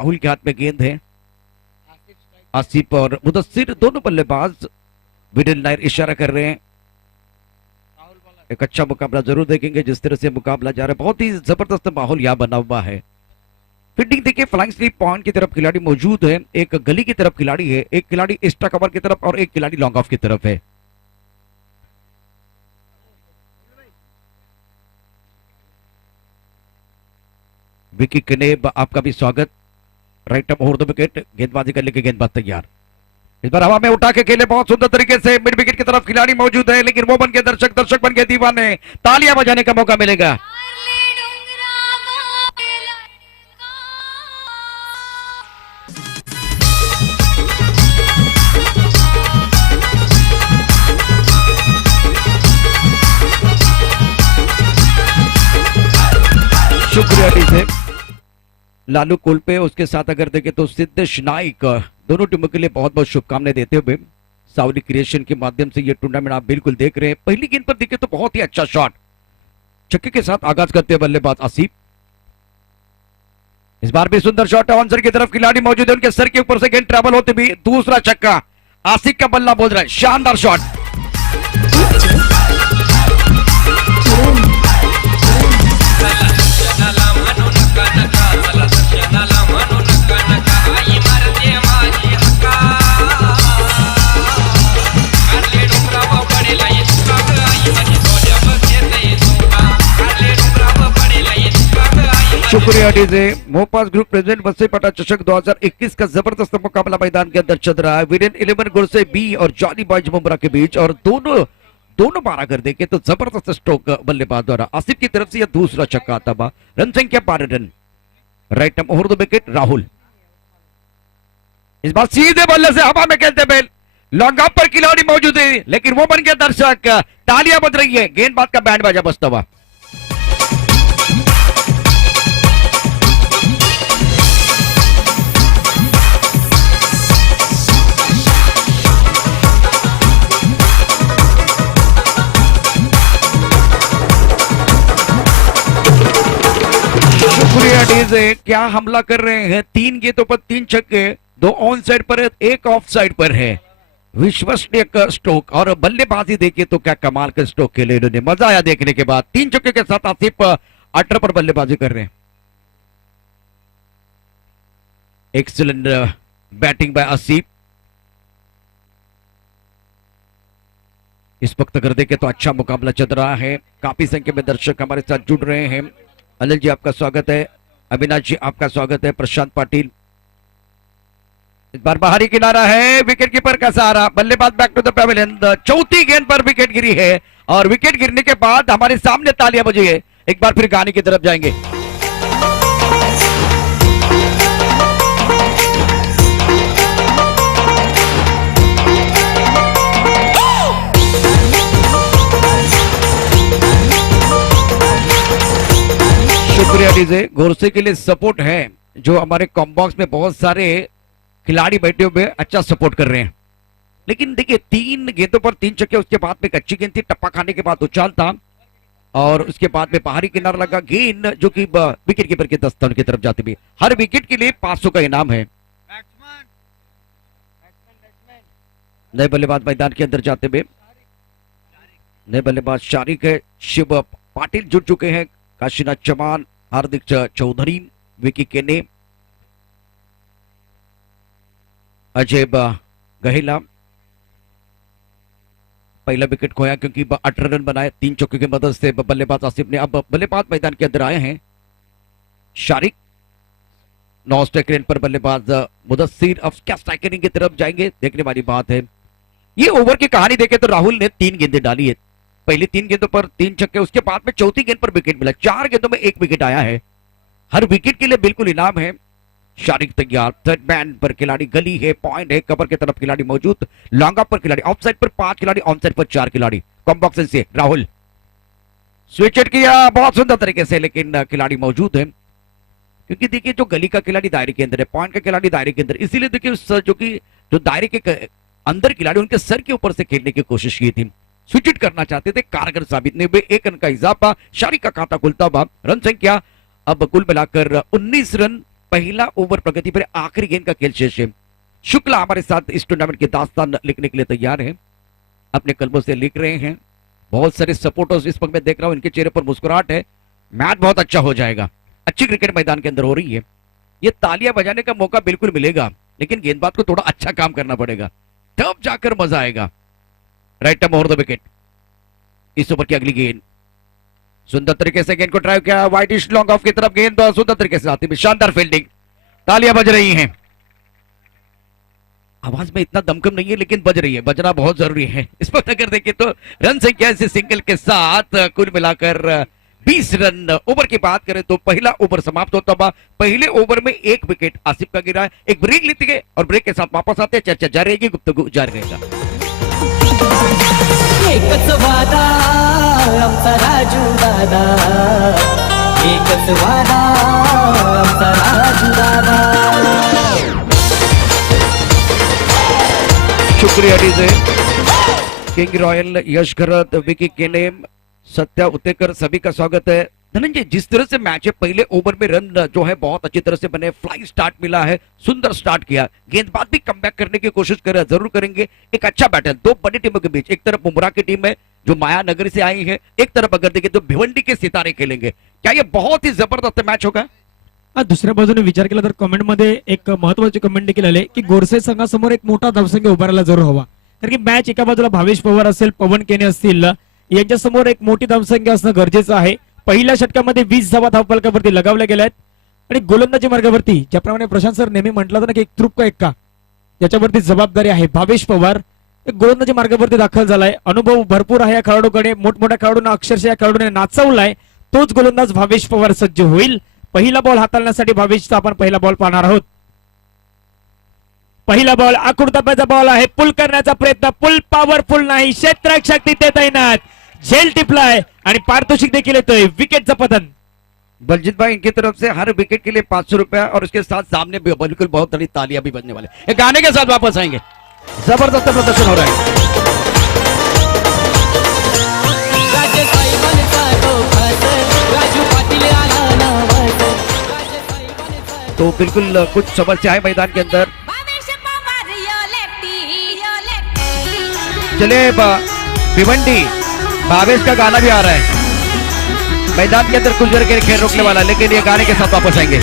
राहुल के हाथ में गेंद है। आसिफ और मुदस्सिर दोनों बल्लेबाज मिडिल लाइन इशारा कर रहे हैं। एक अच्छा मुकाबला जरूर देखेंगे जिस तरह से मुकाबला जा रहा है। बहुत ही जबरदस्त माहौल यहाँ बना हुआ है। फील्डिंग देखिए, फ्लाइंग स्लीप पॉइंट की तरफ खिलाड़ी मौजूद है, एक गली की तरफ खिलाड़ी है, एक खिलाड़ी एक्स्ट्रा कवर की तरफ और एक खिलाड़ी लॉन्ग ऑफ की तरफ है। विकी कनेब, आपका भी स्वागत। Right up over the wicket, गेंदबाजी करने की गेंदबाज तैयार। इस बार हवा में उठा के खेले बहुत सुंदर तरीके से। मिड विकेट की तरफ खिलाड़ी मौजूद है, लेकिन वो बन के दर्शक बन के दीवाने, तालियां बजाने का मौका मिलेगा। शुक्रिया डीजे लालू कुलपे। उसके साथ अगर देखें तो सिद्धेश नाइक, दोनों टीमों के लिए बहुत बहुत शुभकामनाएं देते हुए साउली क्रिएशन के माध्यम से ये टूर्नामेंट आप बिल्कुल देख रहे हैं। पहली गेंद पर देखें तो बहुत ही अच्छा शॉट, छक्के के साथ आगाज करते हैं बल्लेबाज आसिफ। इस बार भी सुंदर शॉट है, ऑन की तरफ खिलाड़ी मौजूद है, उनके सर के ऊपर से गेंद ट्रैवल होते भी दूसरा छक्का। आसिफ का बल्ला बोल रहा है, शानदार शॉट। शुक्रिया डीजे। मोपास ग्रुप प्रेसिडेंट वसई पाटा चषक 2021 का जबरदस्त मुकाबला मैदान के अंदर चल रहा है। विरेन 11 गुरसे बी और जॉली बॉयज मुंब्रा के बीच, और दोनों बार अगर देखें तो जबरदस्त स्ट्रोक बल्लेबाज द्वारा। आसिफ की तरफ से यह दूसरा छक्का आता हुआ। रन संख्या 12 run. Right over the wicket Rahul. इस बार सीधे बल्ले से हवा में खेलते बेल, लॉन्ग ऑफ पर खिलाड़ी मौजूद है, लेकिन वो बन के दर्शक, तालियां बज रही है, गेंदबाज का बैंड बाजा बजता हुआ। शुक्रिया डीजे। क्या हमला कर रहे हैं, 3 गेंदों पर 3 छक्के, 2 ऑन साइड पर है, 1 ऑफ साइड पर है। विश्वसनीय स्ट्रोक और बल्लेबाजी देखिए तो क्या कमाल का स्ट्रोक खेले इन्होंने, मजा आया देखने के बाद। 3 छक्के के साथ आसिफ 18 पर बल्लेबाजी कर रहे हैं। Excellent batting bye Asif. इस वक्त अगर देखें तो अच्छा मुकाबला चल रहा है। काफी संख्या में दर्शक हमारे साथ जुड़ रहे हैं। अनिल जी आपका स्वागत है, अविनाश जी आपका स्वागत है, प्रशांत पाटिल। इस बार बाहरी किनारा है, विकेट कीपर का सहारा, बल्लेबाज बैक टू द पेविलियन। चौथी गेंद पर विकेट गिरी है, और विकेट गिरने के बाद हमारे सामने तालियां बजी है। एक बार फिर गाने की तरफ जाएंगे। शुक्रिया डीजे। गोरसे के लिए सपोर्ट है, जो हमारे कॉम्बॉक्स में बहुत सारे खिलाड़ी बैठे हुए अच्छा सपोर्ट कर रहे हैं। लेकिन देखिए 3 गेंदों पर 3 छक्के, उसके बाद में एक अच्छी गेंद थी, टप्पा खाने के बाद उछाल था, और उसके बाद में बाहरी किनारा लगा गेंद, जो कि विकेट कीपर के दस्तान की तरफ जाती भी। हर विकेट के लिए 500 का इनाम है। नए बल्लेबाज मैदान के अंदर जाते हुए, नए बल्लेबाज शारिक है, शिव पाटिल जुड़ चुके हैं, काशीनाथ चौहान, हार्दिक चौधरी, विकी केने, अजय गहेला। पहला विकेट खोया क्योंकि 18 रन बनाए 3 चौके की मदद से बल्लेबाज आसिफ ने। अब बल्लेबाज मैदान के अंदर आए हैं शारिक। नॉन स्ट्राइक पर बल्लेबाज मुदस्सिर। अब क्या स्ट्राइकरिंग की तरफ जाएंगे, देखने वाली बात है। ये ओवर की कहानी देखें तो राहुल ने 3 गेंदें डाली है, पहली 3 गेंदों पर 3 छक्के, उसके बाद में चौथी गेंद पर विकेट मिला। 4 गेंदों में 1 विकेट आया है। हर विकेट के लिए बिल्कुल इनाम है। शारिक तैयार, थर्ड मैन पर खिलाड़ी, गली है, पॉइंट है, कवर की तरफ खिलाड़ी मौजूद, लॉन्ग ऑफ पर खिलाड़ी, ऑफ साइड पर 5 खिलाड़ी, ऑन साइड पर 4 खिलाड़ी। कॉम्बॉक्स से राहुल स्विच किया बहुत सुंदर तरीके से, लेकिन खिलाड़ी मौजूद है, क्योंकि देखिए जो गली का खिलाड़ी दायरे के अंदर है, पॉइंट का खिलाड़ी दायरे के अंदर, इसीलिए देखिए जो दायरे के अंदर खिलाड़ी उनके सर के ऊपर से खेलने की कोशिश की थी, स्विच करना चाहते थे, कारगर साबित नहीं हुए। 1 रन का इजाफा, शारिक का खाता खुलता हुआ। रन संख्या अब कुल मिलाकर 19 रन पहला ओवर प्रगति पर आखिरी गेंद का खेल शेष है। शुक्ला हमारे साथ इस टूर्नामेंट की दास्तान लिखने के लिए तैयार है, अपने कलमों से लिख रहे हैं। बहुत सारे सपोर्टर्स इस वक्त मैं देख रहा हूं, इनके चेहरे पर मुस्कुराहट है। मैच बहुत अच्छा हो जाएगा। अच्छी क्रिकेट मैदान के अंदर हो रही है। ये तालियां बजाने का मौका बिल्कुल मिलेगा, लेकिन गेंदबाज को थोड़ा अच्छा काम करना पड़ेगा, तब जाकर मजा आएगा। Right term over the wicket. इस ओवर की अगली गेंद सुंदर तरीके से गेंद को ड्राइव किया, वाइट इश लॉन्ग ऑफ की तरफ गेंद सुंदर तरीके से आती है, शानदार फील्डिंग। तालियां बज रही हैं। आवाज में इतना दमकम नहीं है, लेकिन बज रही है, बजना बहुत जरूरी है। इस पर अगर देखें तो रन संख्या से सिंगल के साथ कुल मिलाकर 20 रन। ओवर की बात करें तो पहला ओवर समाप्त होता हुआ पहले ओवर में एक विकेट आसिफ का गिरा है। एक ब्रेक लेते गए और ब्रेक के साथ वापस आते हैं। चर्चा जारी रहेगी, गुफ्तगू जारी रहेगा। एकच वादा आमचा राजू दादा, एकच वादा आमचा राजू दादा। शुक्रिया डीजे। किंग रॉयल, यश घरत, विकी केने, सत्या उतेकर, सभी का स्वागत है। धनंजय, जिस तरह से मैच है, पहले ओवर में रन जो है बहुत अच्छी तरह से बने, फ्लाइंग स्टार्ट मिला है, सुंदर स्टार्ट किया। गेंदबाज भी कमबैक करने की कोशिश जरूर करेंगे। एक अच्छा बैटल दो बड़ी टीमों के बीच, एक तरफ बुमराह की टीम है जो माया नगर से आई है, एक तरफ अगर देखें तो भिवंडी के सितारे खेलेंगे। क्या ये बहुत ही जबरदस्त मैच होगा? दुसऱ्या बाजूने विचार केला तर कमेंट मध्ये एक महत्वाची कमेंट देखील आले की गोरसे संघासमोर एक मोठा धावसंख्य उभारायला जरूर हवा, कारण की मॅच एका बाजूला भावेश पवार असेल, पवन केने असतील, यांच्या समोर एक मोठी धावसंख्या असणं गरजेचं आहे। पहिल्या षटकामध्ये 20 धावा धावफलकावरती लगावल्या गेल्या आहेत आणि गोलंदाजी मार्गावरती ज्याप्रमाणे प्रशांत सर नेहमी म्हटलं होतं ना की एक त्रुप का एक्का, याच्यावरती जबाबदारी आहे भावेश पवार। एक गोलंदाजी मार्गावरती दाखल झालाय, अनुभव भरपूर आहे या खेळाडूकडे, मोठमोठ्या खेळाडूंना अक्षरशः या खेळाडूने नाचवलाय। तोच गोलंदाज भावेश पवार सज्ज होईल। पहिला बॉल हाताळण्यासाठी भावेशचा आपण पहिला बॉल पाहणार आहोत। पहिला बॉल आखूड टप्प्याचा बॉल आहे, पुल करण्याचा प्रयत्न, पुल पॉवरफुल नाही, क्षेत्ररक्षक तिथे तैनात, झेल टिपलाय आणि पारितोषिक देखील येतोय, विकेटचं पतन। बलजीत भाई, इनकी तरफ से हर विकेट के लिए 500 रुपया और उसके साथ सामने भी बिल्कुल बहुत बड़ी तालियां भी बजने वाले। एक गाने के साथ वापस आएंगे। जबरदस्त प्रदर्शन हो रहा है। तो बिल्कुल कुछ समस्या है मैदान के अंदर। चले भिवंडी, भावेश का गाना भी आ रहा है। मैदान के अंदर कुछ देर के लिए खेल रोकने वाला, लेकिन ये गाने के साथ वापस आएंगे।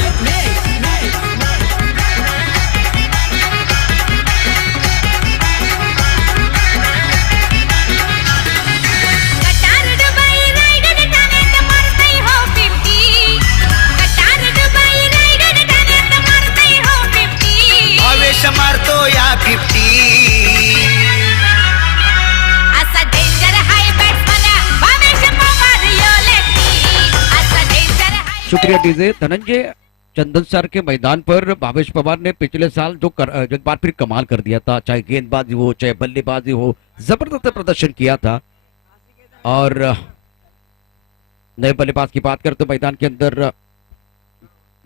भावेश मारतो या 50। शुक्रिया डीजे। धनंजय, चंदन सर के मैदान पर भावेश पवार ने पिछले साल जो एक बार फिर कमाल कर दिया था, चाहे गेंदबाजी हो चाहे बल्लेबाजी हो, जबरदस्त प्रदर्शन किया था। और नए बल्लेबाज की बात करें तो मैदान के अंदर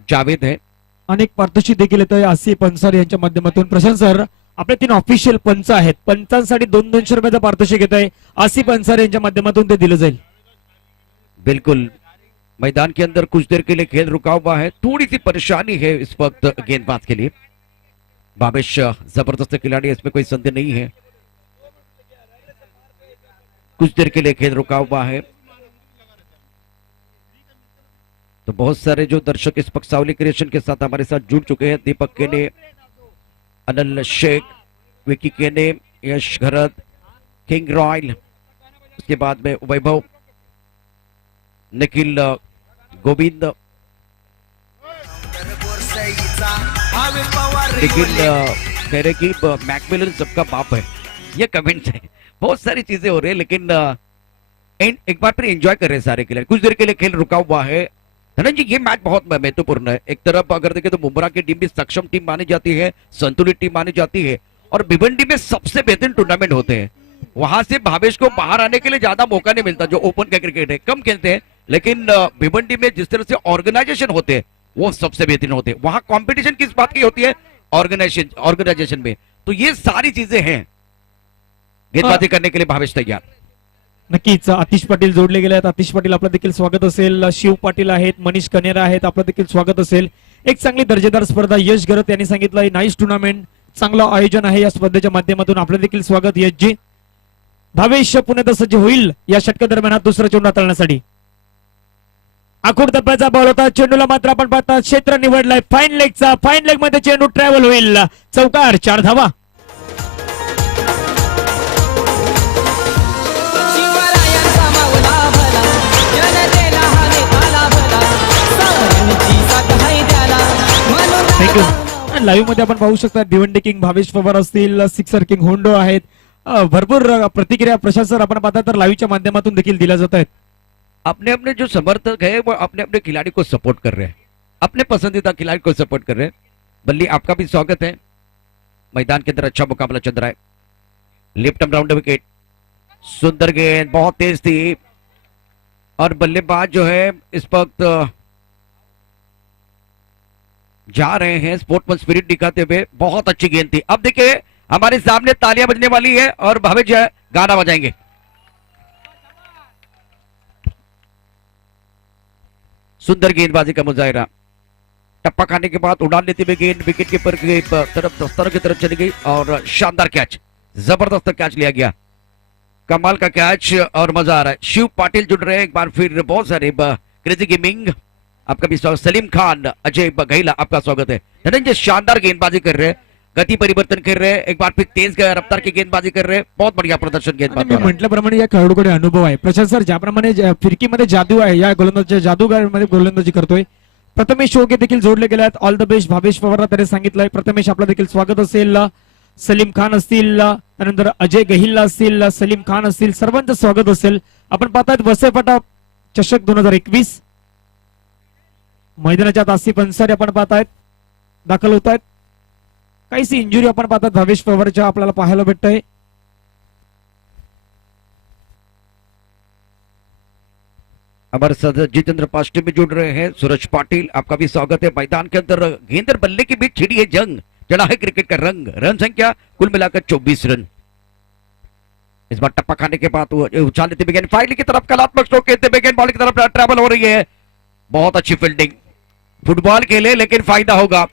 जावेद है। अनेक पारितोषिक देखील येत आहे आसिफ पंसार यांच्या माध्यमातून। प्रशांत सर, आपले 3 ऑफिशियल पंच आहेत, पंचांसाठी 200 रुपयाचं पारितोषिक येत आहे, आसिफ पंसार यांच्या माध्यमातून ते दिलं जाईल। बिल्कुल, मैदान के अंदर कुछ देर के लिए खेल रुका हुआ है, थोड़ी सी परेशानी है इस वक्त गेंदबाज के लिए। भावेश जबरदस्त खिलाड़ी है, इसमें कोई संदेह नहीं है। कुछ देर के लिए खेल रुका हुआ है। तो बहुत सारे जो दर्शक इस पक्षावली क्रिएशन के साथ हमारे साथ जुड़ चुके हैं। दीपक केने, अनिल शेख, विकी केने, यश घरत, किंग रॉयल, उसके बाद में वैभव, निखिल, गोविंद, निखिल कह रहे कि मैकमिलन सबका बाप है। ये कमेंट्स है, बहुत सारी चीजें हो रही है, लेकिन एक बार फिर एंजॉय कर रहे हैं सारे खिलाड़ी। कुछ देर के लिए खेल रुका हुआ है। धनंजय, ये मैच बहुत महत्वपूर्ण है। एक तरफ अगर देखें तो बुमराह की टीम भी सक्षम टीम मानी जाती है, संतुलित टीम मानी जाती है, और भिवंडी में सबसे बेहतरीन टूर्नामेंट होते हैं। वहां से भावेश को बाहर आने के लिए ज्यादा मौका नहीं मिलता। जो ओपन का क्रिकेट है कम खेलते हैं, लेकिन भिवंडी में जिस तरह से ऑर्गेनाइजेशन होते हैं वो सबसे बेहतरीन होते हैं। वहां कंपटीशन किस बात की होती है? ऑर्गेनाइजेशन में। तो ये सारी चीजें हैं। गेंदबाजी करने के लिए भावेश तैयार। नक्कीच आतिश पाटील जोडले गेले आहेत। आतिश पाटील, आपलं देखील स्वागत असेल। शिव पाटील आहेत, मनीष कनेरा आहेत, आपलं देखील स्वागत असेल। एक चांगली दर्जेदार स्पर्धा. यश गरत यांनी सांगितलं नाईस टुर्नामेंट, चांगलं आयोजन आहे या स्पर्धेच्या माध्यमातून. आपलं देखील स्वागत यशजी. भावेश पुणे सज्ज होईल या षटका दरम्यान हा दुसरा चेंडू हाताळण्यासाठी. आखूड टप्प्याचा बॉल होता. चेंडूला मात्र आपण पाहता क्षेत्र निवडलाय फाईन लेगचा. फाईन लेग मध्ये चेंडू ट्रॅव्हल होईल. चौकार, 4 धावा. शिवरायांचा मावला भला, जनतेला हवे आला भला, साऱ्यांची साथ हाय द्याला, म्हणून थँक्यू. लाईव्ह मध्ये आपण पाहू शकता भिवंडी किंग भावेश पवार असतील, सिक्सर किंग होंडो आहेत. भरपूर प्रतिक्रिया प्रशासन आपण पाहता तर लाईव्हच्या माध्यमातून देखील दिल्या जात आहेत. अपने अपने जो समर्थक है वो अपने अपने खिलाड़ी को सपोर्ट कर रहे हैं, अपने पसंदीदा खिलाड़ी को सपोर्ट कर रहे हैं. बल्ली आपका भी स्वागत है. मैदान के अंदर अच्छा मुकाबला चल रहा है. लेफ्ट आर्म राउंड विकेट, सुंदर गेंद, बहुत तेज थी और बल्लेबाज जो है इस वक्त जा रहे हैं स्पोर्ट्समैन स्पिरिट दिखाते हुए. बहुत अच्छी गेंद थी. अब देखिए हमारे सामने तालियां बजने वाली है और भावेश जो है गाना बजाएंगे. सुंदर गेंदबाजी का मुजाहिरा. टप्पा खाने के बाद उड़ान लेते हुए गेंद विकेट कीपर की तरफ दस्तरों की तरफ चली गई और शानदार कैच, जबरदस्त कैच लिया गया. कमाल का कैच और मजा आ रहा है. शिव पाटिल जुड़ रहे हैं एक बार फिर. बहुत सारे क्रेजी गेमिंग आपका भी स्वागत. सलीम खान, अजय बघेला आपका स्वागत है. धनंजय शानदार गेंदबाजी कर रहे हैं, गति परिवर्तन कर रहे हैं, एक बार फिर तेज रफ्तार की गेंदबाजी कर रहे हैं. बहुत बढ़िया प्रदर्शन मी गेंदबाजी. म्हटल्याप्रमाणे या खेळाडूकडे अनुभव आहे. प्रशांत सर ज्याप्रमाणे फिरकीमध्ये जादू आहे या गोलंदाज जादूगारमध्ये गोलंदाजी करतोय. प्रथमेश शोके देखील जोडले गेले आहेत. ऑल द बेस्ट भावेश पवारला त्याने सांगितलंय. प्रथमेश आपलं देखील स्वागत असेल. सलीम खान असतील, त्यानंतर अजय गहिल्ला असतील, सलीम खान असतील, सर्वांचं स्वागत असेल. आपण पाहतायत वसेफाटा चषक 2021 मैदानाच्या आत आसिफ अन्सारी आपण पाहतायत दाखल होत आहेत. काहीशी इंजुरी आपण पाहतात भावेश पवारच्या आपल्याला पाहायला भेटतंय. हमारे साथ जितेंद्र पास्टे भी जुड़ रहे हैं. सूरज पाटिल आपका भी स्वागत है. मैदान के अंदर गेंद और बल्ले के बीच छिड़ी है जंग, चढ़ा है क्रिकेट का रंग. रन संख्या कुल मिलाकर 24 रन. इस बार टप्पा खाने के बाद वो उछाल लेते हुए गेंद फाइल की तरफ कलात्मक स्ट्रोक खेलते हुए गेंद बॉल की तरफ ट्रैवल हो रही है. बहुत अच्छी फील्डिंग. फुटबॉल खेले लेकिन फायदा होगा.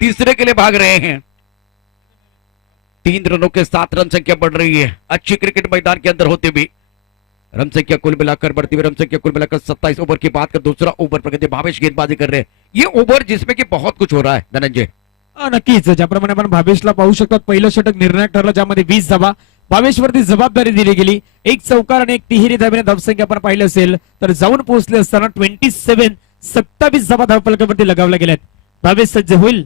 तीसरे के लिए भाग रहे हैं. 3 रनों के साथ रन संख्या बढ़ रही है. अच्छी क्रिकेट मैदान के अंदर होते भी रन संख्या कुल मिलाकर बढ़ती हुई. रन संख्या कुल मिलाकर 27 ओवर की बात कर दूसरा ओवर प्रगति भावेश गेंदबाजी कर रहे हैं. ये ओवर जिसमें कि बहुत कुछ हो रहा है धनंजय. नक्कीच ज्याप्रमाणे आपण भावेशला पाहू शकतात पहिलं षटक निर्णायक ठरलं ज्यामध्ये 20 धावा भावेशवरती जबाबदारी दिली गेली. एक चौकार आणि एक तिहेरी धाब्याने धावसंख्या आपण पाहिलं असेल तर जाऊन पोहोचले असताना 27 धावा धावफलकावरती लगावल्या गेल्यात. भावेश सज्ज होईल.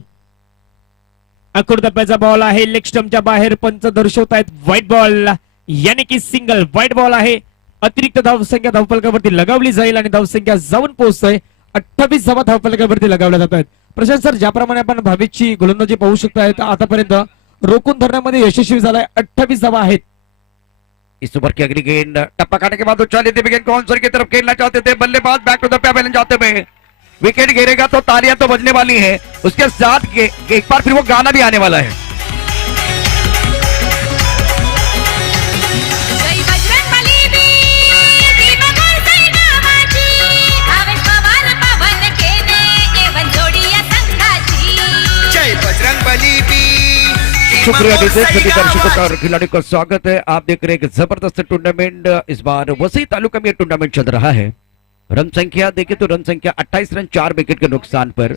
आखूड टप्प्याचा बॉल आहे. लेग स्टंपच्या बाहेर पंच दर्शवतायत व्हाईट बॉल, यानी की सिंगल व्हाईट बॉल आहे. अतिरिक्त धावसंख्या धावफलकावरती लगावली जाईल आणि धावसंख्या जाऊन पोहोचतोय 28 धावा धावफलकावरती लगावल्या जात आहेत. प्रशांत सर ज्याप्रमाणे आपण भावेशची गोलंदाजी पाहू शकतायत आतापर्यंत रोखून धरण्यामध्ये यशस्वी झालाय. 28 धावा आहेत. इस ओवर की अगली गेंद टप्पा खाने के बाद उछाल लेते हुए गेंद कॉन्सर की तरफ खेलना चाहते थे बल्लेबाज. बैक टू द पैवेलियन जाते हुए विकेट गिरेगा तो तालियां तो बजने वाली है. उसके साथ एक बार फिर वो गाना भी आने वाला है. जय बजरंगबली ती मगर सैनाची भावेश पवार पवन केने एवन जोडी या संघाची. जय बजरंग बली बी. शुक्रिया डीजे. सभी दर्शकों और खिलाड़ियों का स्वागत है. आप देख रहे हैं एक जबरदस्त टूर्नामेंट. इस बार वसई तालुका में टूर्नामेंट चल रहा है. रन संख्या देखें तो रन संख्या 28 रन 4 विकेट के नुकसान पर.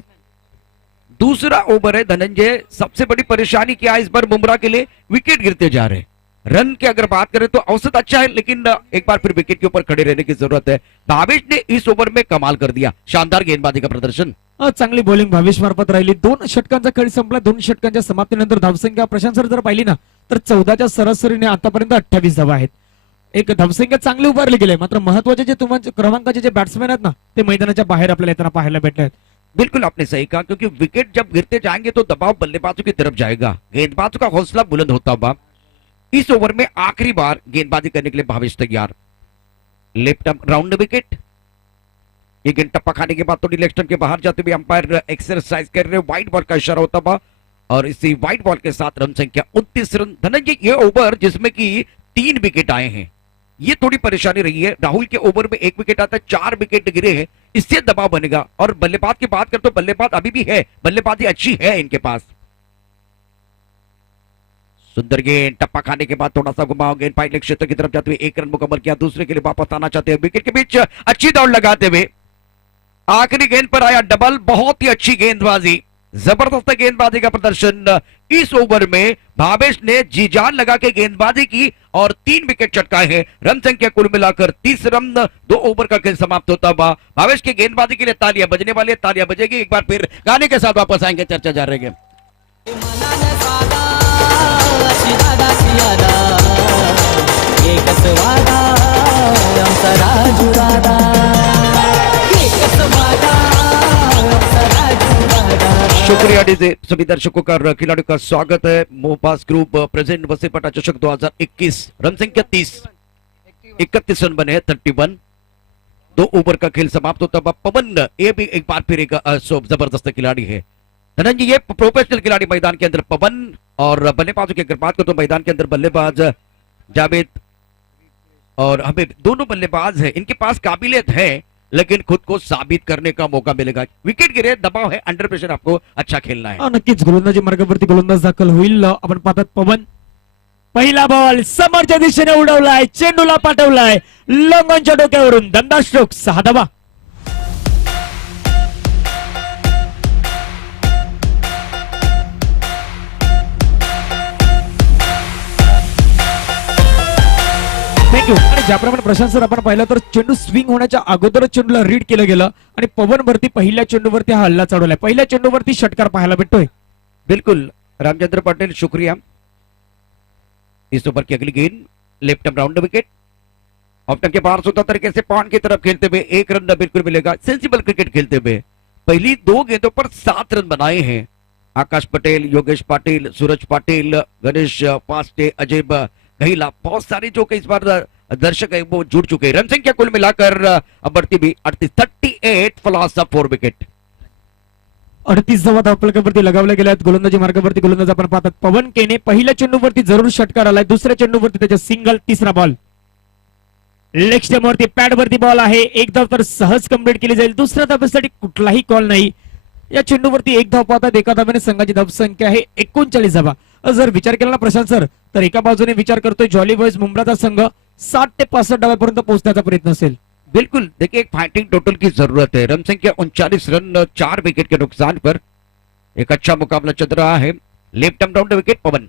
दूसरा ओवर है धनंजय. सबसे बड़ी परेशानी क्या है इस बार बुमराह के लिए? विकेट गिरते जा रहे हैं. रन की अगर बात करें तो औसत अच्छा है लेकिन एक बार फिर विकेट के ऊपर खड़े रहने की जरूरत है. भावेश ने इस ओवर में कमाल कर दिया. शानदार गेंदबाजी का प्रदर्शन. चांगली बॉलिंग भावेश मार्फत राहिली. 2 षटकांचा खेळ संपला. 2 षटकांच्या समाप्तीनंतर धावसंख्या प्रशांत सर जर पाहिली ना तर 14च्या सरासरीने आतापर्यंत 28 धावा आहेत. एक धावसंख्या चांगली उभारली गेली. मात्र महत्वाचे जे तुमच्या क्रमांकाचे जे बॅट्समॅन आहेत ना ते मैदानाच्या बाहेर आपल्याला येताना पाहायला भेटले आहेत. बिल्कुल आपने सही कहा क्योंकि विकेट जब गिरते जाएंगे तो दबाव बल्लेबाजों की तरफ जाएगा. गेंदबाजों का हौसला बुलंद होता हुआ. इस ओवर में आखिरी बार गेंदबाजी करने के लिए भावेश तैयार. Left round wicket. ये गेंद टप्पा खाने के बाद थोड़ी लेग स्टंप के बाहर जाते हुए अंपायर एक्सरसाइज कर रहे. व्हाइट बॉल का इशारा होता हुआ और इसी व्हाइट बॉल के साथ रन संख्या 29 रन. धनंजय ये ओवर जिसमें कि 3 विकेट आए हैं ये थोड़ी परेशानी रही है. राहुल के ओवर में 1 विकेट आता है, 4 विकेट गिरे हैं. इससे दबाव बनेगा। और बल्लेबाज की बात करते तो बल्लेबाज अभी भी है, बल्लेबाजी अच्छी है इनके पास। सुंदर गेंद, टप्पा खाने के बाद थोड़ा सा घुमाओ, गेंद पाइट लेग क्षेत्र की तरफ जाते हुए एक रन मुकम्मल किया, दूसरे के लिए वापस आना चाहते हैं, विकेट के बीच अच्छी दौड़ लगाते हुए आखिरी गेंद पर आया डबल। बहुत ही अच्छी गेंदबाजी, जबरदस्त गेंदबाजी का प्रदर्शन इस ओवर में। भावेश ने जी जान लगा के गेंदबाजी की और 3 विकेट चटकाए हैं। रन संख्या कुल मिलाकर 30 रन। 2 ओवर का खेल समाप्त होता हुआ भावेश की गेंदबाजी के लिए तालियां बजने वाली है, तालियां बजेगी। एक बार फिर गाने के साथ वापस आएंगे, चर्चा जारी रहेगी। मनानं साधा अशी दादाची यादा एकच वादा आमचा राजू दादा एकच वादा आमचा राजू दादा। शुक्रिया डीजे। सभी दर्शकों का और खिलाड़ियों का स्वागत है। मोहबाज ग्रुप प्रेजेंट वसीफाटा चषक 2021। रन संख्या 30, 31 रन बने हैं, 31। 2 ओवर का खेल समाप्त होता हुआ पवन, ये भी एक बार फिर एक जबरदस्त खिलाड़ी है। धनंजय, ये प्रोफेशनल खिलाड़ी मैदान के अंदर पवन। और बल्लेबाजों की अगर बात करो तो मैदान के अंदर बल्लेबाज जावेद और हबीब, दोनों बल्लेबाज हैं। इनके पास काबिलियत है लेकिन खुद को साबित करने का मौका मिलेगा। विकेट गिरे, दबाव है, अंडर प्रेशर आपको अच्छा खेलना है। नक्कीच गोलंदाजी मार्गावरती गोलंदाज दाखल होईल। आपण पाहतात पवन, पहिला बॉल समोरच्या दिशेने उडवलाय, चेंडूला पाठवलाय लॉंगॉनच्या डोक्यावरून, दमदार स्ट्रोक, 6 धावा। थँक्यू। आणि ज्याप्रमाणे प्रशांत सर आपण पाहिलं तर चेंडू स्विंग होण्याच्या अगोदरच चेंडूला रीड केलं गेलं आणि पवन वरती पहिल्या चेंडूवरती हा हल्ला चढवलाय, पहिल्या चेंडूवरती षटकार पाहायला भेटतोय। बिल्कुल रामचंद्र पटेल, शुक्रिया। इस ओवर की अगली गेंद left arm round wicket, of के बाहर सुधा तरीके से पॉइंट की तरफ खेलते हुए 1 रन बिल्कुल मिलेगा। सेंसिबल क्रिकेट खेलते हुए पहली 2 गेंदों पर 7 रन बनाए हैं आकाश पटेल, योगेश पाटिल, सूरज पाटिल, गणेश पास्टे, अजय गहिला, बहुत सारे जो कि इस बार दर्शक है वो जुड़ चुके हैं। रन संख्या कुल मिलाकर अब बढ़ती भी 38 फ्लॉस 4 विकेट। 38 धावा धावफलकावरती लगावल्या गेल्या आहेत। गोलंदाजी मार्गावरती गोलंदाज आपण पाहतात पवन केने, पहिल्या चेंडूवरती जरूर षटकार आलाय, दुसऱ्या चेंडूवरती त्याच्या सिंगल, तिसरा बॉल लेग स्टंपवरती पॅड वरती बॉल आहे, 1 धाव तर सहज कंप्लीट केली जाईल, दुसऱ्या धावेसाठी कुठलाही कॉल नाही। या चेंडूवरती 1 धाव पाहतात, एका धावेने संघाची धावसंख्या आहे 39 धावा। जर विचार केला ना प्रशांत सर, तर एका बाजूने विचार करतोय जॉली बॉयज मुंब्राचा संघ 60 ते 65 धाव्यापर्यंत पोहोचण्याचा प्रयत्न असेल। बिल्कुल, देखिए एक फाइटिंग टोटल की जरूरत है। रन संख्या 39 रन, 4 विकेट के नुकसान पर एक अच्छा मुकाबला चल रहा है। लेफ्ट आर्म राउंड विकेट पवन,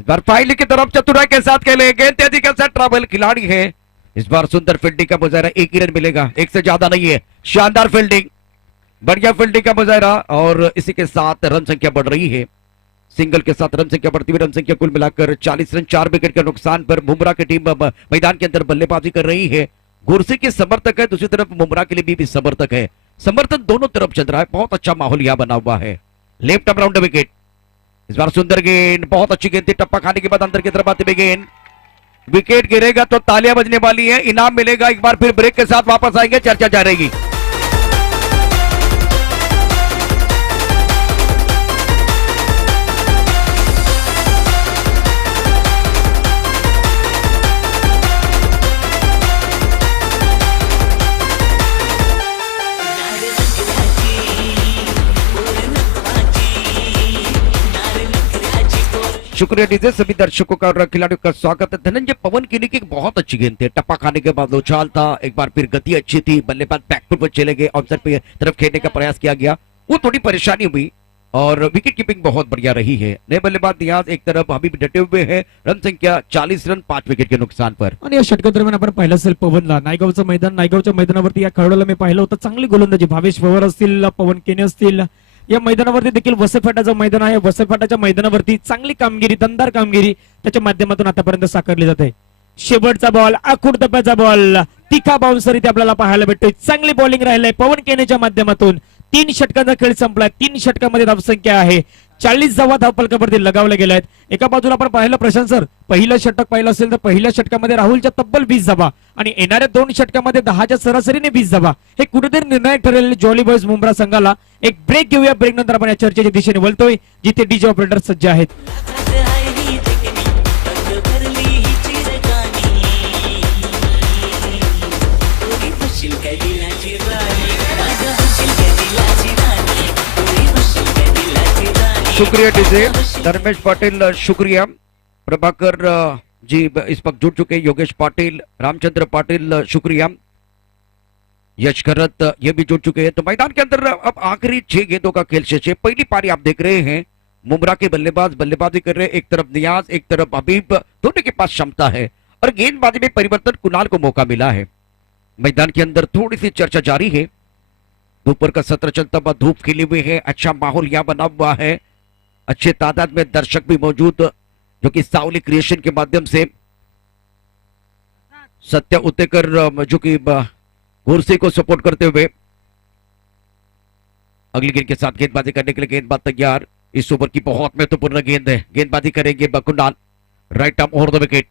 इस बार फाइल की तरफ चतुराई के साथ खेले, गेंद तेजी के साथ ट्रैवल खिलाड़ी है। इस बार सुंदर फील्डिंग का मुजाहरा, 1 ही रन मिलेगा, 1 से ज्यादा नहीं है। शानदार फील्डिंग, बढ़िया फील्डिंग का मुजाहरा और इसी के साथ रन संख्या बढ़ रही है। सिंगल के साथ रन संख्या बढ़ती हुई, रन संख्या कुल मिलाकर 40 रन, 4 विकेट के नुकसान पर बुमराह की टीम मैदान के अंदर बल्लेबाजी कर रही है। गुरसे के समर्थक है, दूसरी तरफ बुमराह के लिए भी समर्थक है, समर्थन दोनों तरफ चल रहा है। बहुत अच्छा माहौल यहां बना हुआ है। लेफ्ट आर्म राउंड विकेट, इस बार सुंदर गेंद, बहुत अच्छी गेंद थी, टप्पा खाने के बाद अंदर की तरफ आते हुए गेंद, विकेट गिरेगा तो तालियां बजने वाली है, इनाम मिलेगा। एक बार फिर ब्रेक के साथ वापस आएंगे, चर्चा जारी रहेगी। शुक्रिया डीजे। सभी दर्शकों का और खिलाड़ियों का स्वागत है। धनंजय, पवन केने की एक बहुत अच्छी गेंद थी, टप्पा खाने के बाद उछाल था, एक बार फिर गति अच्छी थी, बल्लेबाज बैकफुट पर चले गए, ऑफसाइड पे तरफ खेलने का प्रयास किया गया, वो थोड़ी परेशानी हुई और विकेट कीपिंग बहुत बढ़िया रही है। नए बल्लेबाज नियाज एक तरफ, हबीब डटे हुए हैं। रन संख्या 40 रन, 5 विकेट के नुकसान पर। आणि या षटकादरम्यान आपण पाहिलं असेल पवनला, नायगावचं मैदान, नायगावच्या मैदानावरती या खेळाडूला मी पाहिलं होतं, चांगली गोलंदाजी, भावेश पवार असतील, पवन केने असतील, या मैदानावरती देखील वसईफाटाचं मैदान आहे, वसईफाटाच्या मैदानावरती चांगली कामगिरी, दमदार कामगिरी त्याच्या माध्यमातून आतापर्यंत साकारली जाते। शेवटचा बॉल, आखूड टप्प्याचा बॉल, तिखा बाउन्सर इथे आपल्याला पाहायला भेटतोय, चांगली बॉलिंग राहिलंय पवन केनेच्या माध्यमातून। 3 षटकांचा खेळ संपलाय, 3 षटकामध्ये धावसंख्या आहे 40 धावा धावफलकावरती लगावल्या गेल्या आहेत। एका बाजूला आपण पाहिलं प्रशांत सर, पहिलं षटक पाहिलं असेल तर पहिल्या षटकामध्ये राहुलच्या तब्बल 20 धावा आणि येणाऱ्या 2 षटकामध्ये 10च्या सरासरीने 20 धावा, हे कुठेतरी निर्णायक ठरलेले जॉली बॉयज मुंब्रा संघाला। एक ब्रेक घेऊया, ब्रेक नंतर आपण या चर्चेच्या दिशेने वळतोय, जिथे डीजे ऑपरेटर सज्ज आहेत। शिल्क दिला शुक्रिया डीजे धर्मेश पाटिल, शुक्रिया प्रभाकर जी इस वक्त जुड़ चुके, योगेश पाटिल, रामचंद्र पाटिल, शुक्रिया यश खरत ये भी जुड़ चुके हैं। तो मैदान के अंदर अब आखिरी 6 गेंदों का खेल शेष है। पहली पारी आप देख रहे हैं, मुमरा के बल्लेबाज बल्लेबाजी कर रहे हैं, एक तरफ नियाज एक तरफ हबीब, दोनों के पास क्षमता है और गेंदबाजी में परिवर्तन कुणाल को मौका मिला है। मैदान के अंदर थोड़ी सी चर्चा जारी है, दोपहर का सत्र चलता हुआ, धूप खिली हुई है, अच्छा माहौल यहाँ बना हुआ है, अच्छे तादाद में दर्शक भी मौजूद जो कि सावली क्रिएशन के माध्यम से सत्य उतेकर जो कि घोरसे को सपोर्ट करते हुए अगली गेंद के साथ गेंदबाजी करने के लिए गेंदबाज तैयार। इस ओवर की बहुत महत्वपूर्ण गेंद है, गेंदबाजी करेंगे Kunal, right arm over the wicket,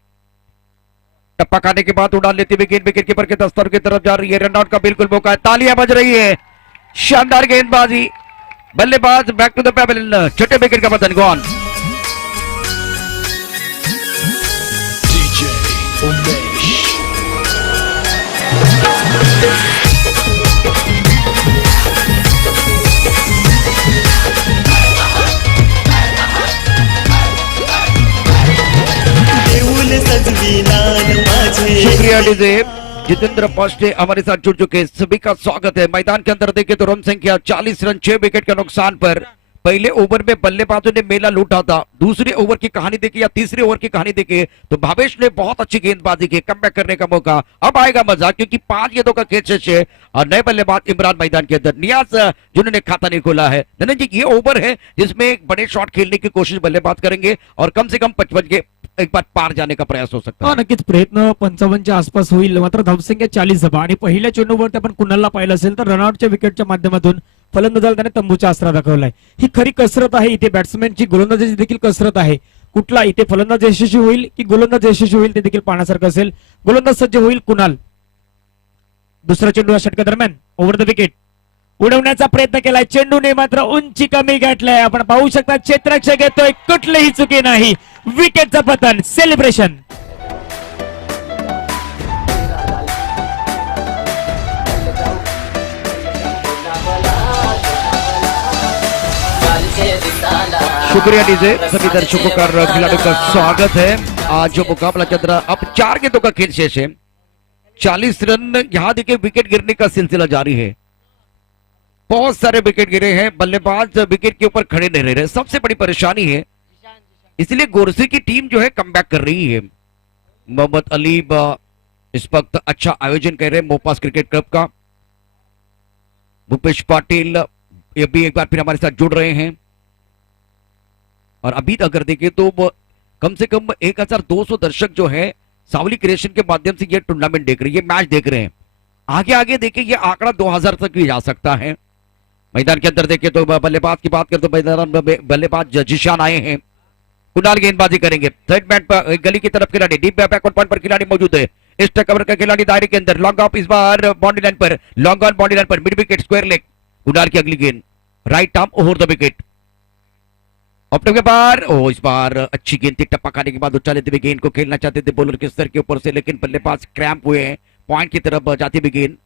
टप्पा खाने के बाद उड़ान लेते हुए गेंद विकेट कीपर के दस्तर की तरफ जा रही है, रनआउट का बिल्कुल मौका है, तालियां बज रही है, शानदार गेंदबाजी, बल्लेबाज बैक टू द पेवेलियन, छठे विकेट का पतन गॉन। देऊल सजविलान माझे शुक्रिया डीजे जितेंद्र पास्टे हमारे साथ जुड़ चुके हैं, सभी का स्वागत है। मैदान के अंदर देखे तो रन संख्या 40 रन 6 विकेट के नुकसान पर। पहले ओवर में बल्लेबाजों ने मेला लूटा था, दूसरे ओवर की कहानी देखी या तीसरे ओवर की कहानी देखी तो भावेश ने बहुत अच्छी गेंदबाजी की, कमबैक करने का मौका। अब आएगा मजा क्योंकि 5 गेंदों का खेल शेष है और नए बल्लेबाज इमरान मैदान के अंदर, नियाज जिन्होंने खाता नहीं खोला है। धनंजय जी, ये ओवर है जिसमें एक बड़े शॉट खेलने की कोशिश बल्लेबाज करेंगे और कम से कम 55 के एक बार पार जाने का प्रयास हो सकता है। नक्कीच प्रयत्न 55च्या आसपास होईल, मात्र धावसंख्या 40 धावा आणि पहिल्या चेंडूवरती आपण कुणालला पाहिलं असेल तर रनआउटच्या विकेटच्या माध्यमातून फलंदाजाला त्याने तंबूचा आसरा दाखवलाय। ही खरी कसरत आहे, इथे बॅट्समॅनची गोलंदाजीची देखील कसरत आहे। कुठला इथे फलंदाज यशस्वी होईल की गोलंदाज यशस्वी होईल ते देखील पाहण्यासारखं असेल। गोलंदाज सज्ज होईल कुणाल, दुसरा चेंडू या षटका दरम्यान ओव्हर द विकेट उडवण्याचा प्रयत्न केलाय, चेंडूने मात्र उंची कमी गाठलाय। आपण पाहू शकता क्षेत्ररक्षक येतोय, कुठलीही चुकी नाही, विकेटचं पतन, सेलिब्रेशन। शुक्रिया डीजे, सभी दर्शकों का खिलाड़ियों का स्वागत है। आज जो मुकाबला चल रहा, अब 4 गेंदों का खेल शेष है, 40 रन। यहां देखिए विकेट गिरने का सिलसिला जारी है, बहुत सारे विकेट गिरे हैं, बल्लेबाज विकेट के ऊपर खड़े नहीं रह रहे, सबसे बड़ी परेशानी है। इसलिए गोरसे की टीम जो है कमबैक कर रही है। मोहम्मद अली इस वक्त अच्छा आयोजन कर रहे हैं मोपास क्रिकेट क्लब का। भूपेश पाटिल ये भी एक बार फिर हमारे साथ जुड़ रहे हैं और अभी अगर देखें तो कम से कम 1200 दर्शक जो है सावली क्रिएशन के माध्यम से ये टूर्नामेंट देख रहे हैं, ये मैच देख रहे हैं। आगे आगे देखें ये आंकड़ा 2000 तक भी जा सकता है। मैदान के अंदर देखें तो बल्लेबाज की बात करें तो मैदान में बल्लेबाज जिशान आए हैं, कुणाल गेंदबाजी करेंगे। थर्ड बैट पर गली की तरफ खिलाड़ी, डीप बैकवर्ड पॉइंट पर खिलाड़ी मौजूद है। इस कवर का खिलाड़ी दायरे के अंदर, लॉन्ग ऑफ इस बार बाउंड्री लाइन पर, लॉन्ग ऑन बाउंड्री लाइन पर, mid wicket square leg, Kunal की अगली गेंद right arm over the wicket. Optum के बार इस बार अच्छी गेंद थी, टप्पा खाने के बाद उछाले हुए गेंद को खेलना चाहते थे बॉलर के सर के ऊपर से, लेकिन बल्लेबाज क्रैम्प हुए हैं, पॉइंट की तरफ जाती हुई गेंद,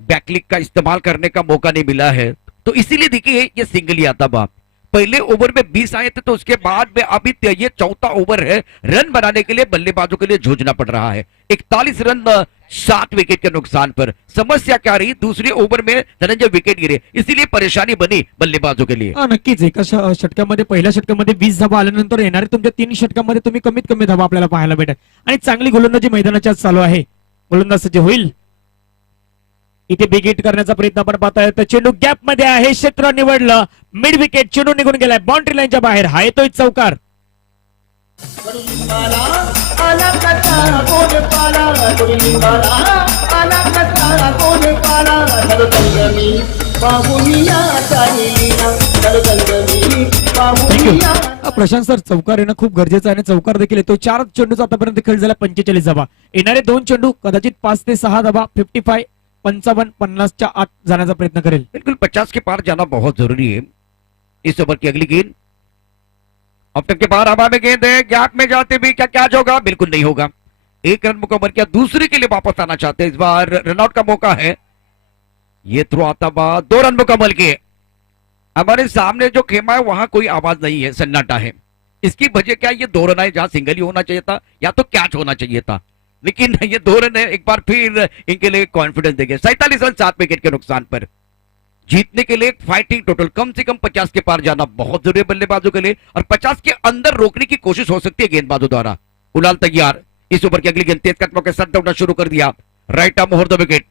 बैकलिक का इस्तेमाल करने का मौका नहीं मिला है। तो इसीलिए देखिए ये सिंगल ही आता बा। पहले ओवर में 20 आए थे तो उसके बाद में अभी ये चौथा ओवर है, रन बनाने के लिए बल्लेबाजों के लिए जूझना पड़ रहा है। 41 रन 7 विकेट के नुकसान पर। समस्या क्या रही, दूसरे ओवर में धनंजय विकेट गिरे, इसीलिए परेशानी बनी बल्लेबाजों के लिए। नक्कीच एका षटकामध्ये पहिल्या षटकामध्ये 20 धावा आल्यानंतर येणारे तुमच्या 3 षटकामध्ये तुम्ही कमीत कमी धावा आपल्याला पाहायला भेटेल आणि चांगली गोलंदाजी मैदानाच्या चालू आहे। गोलंदाज सज्ज होईल, इथे बिग हिट करण्याचा प्रयत्न आपण पाहताय, तर चेंडू गॅप मध्ये आहे, क्षेत्र निवडलं, मिड विकेट, चेंडू निघून गेलाय बाउंड्री लाईनच्या बाहेर, हा येतोय चौकार। प्रशांत सर, चौकार येणं खूप गरजेचं आहे आणि चौकार देखील येतो। 4 चेंडूचा आतापर्यंत खेळ झाला 45 धावा, येणारे 2 चेंडू कदाचित 5 ते 6 धावा, 55 55 50च्या आत जाण्याचा प्रयत्न करेल। बिल्कुल 50 के पार जाना बहुत जरूरी है। इस ओवर की अगली गेंद ऑफ के बाहर हवा में गेंद है, गैप में जाते भी क्या कैच होगा, बिल्कुल नहीं होगा। 1 रन मुकम्मल किया, दूसरे के लिए वापस आना चाहते हैं, इस बार रनआउट का मौका है। ये थ्रो आता हुआ 2 रन मुकम्मल किए, हमारे सामने जो खेमा है वहां कोई आवाज नहीं है, सन्नाटा है। इसकी वजह क्या है? ये 2 रन है, जहां सिंगल ही होना चाहिए था या तो कैच होना चाहिए था, लेकिन ये 2 रन है। एक बार फिर इनके लिए कॉन्फिडेंस देंगे। 47 रन 7 विकेट के नुकसान पर जीतने के लिए फाइटिंग टोटल कम से कम 50 के पार जाना बहुत जरूरी है बल्लेबाजों के लिए, और 50 के अंदर रोकने की कोशिश हो सकती है गेंदबाजों द्वारा। उलाल तैयार, इस ओवर की अगली गेंद तेज कदमों के साथ दौड़ना शुरू कर दिया। Right arm over the wicket,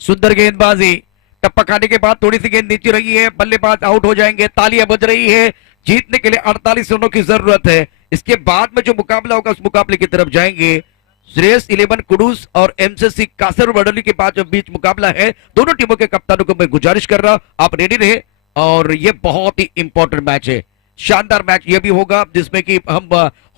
सुंदर गेंदबाजी। टप्पा खाने के बाद थोड़ी सी गेंद नीचे रही है, बल्लेबाज आउट हो जाएंगे। तालियां बज रही है। जीतने के लिए 48 रनों की जरूरत है। इसके बाद में जो मुकाबला होगा उस मुकाबले की तरफ जाएंगे। श्रेयस 11 कुडूस और एमसीसी कासर बडोली के बाद जो बीच मुकाबला है, दोनों टीमों के कप्तानों को मैं गुजारिश कर रहा हूं आप रेडी रहे, और ये बहुत ही इंपॉर्टेंट मैच है। शानदार मैच ये भी होगा जिसमें कि हम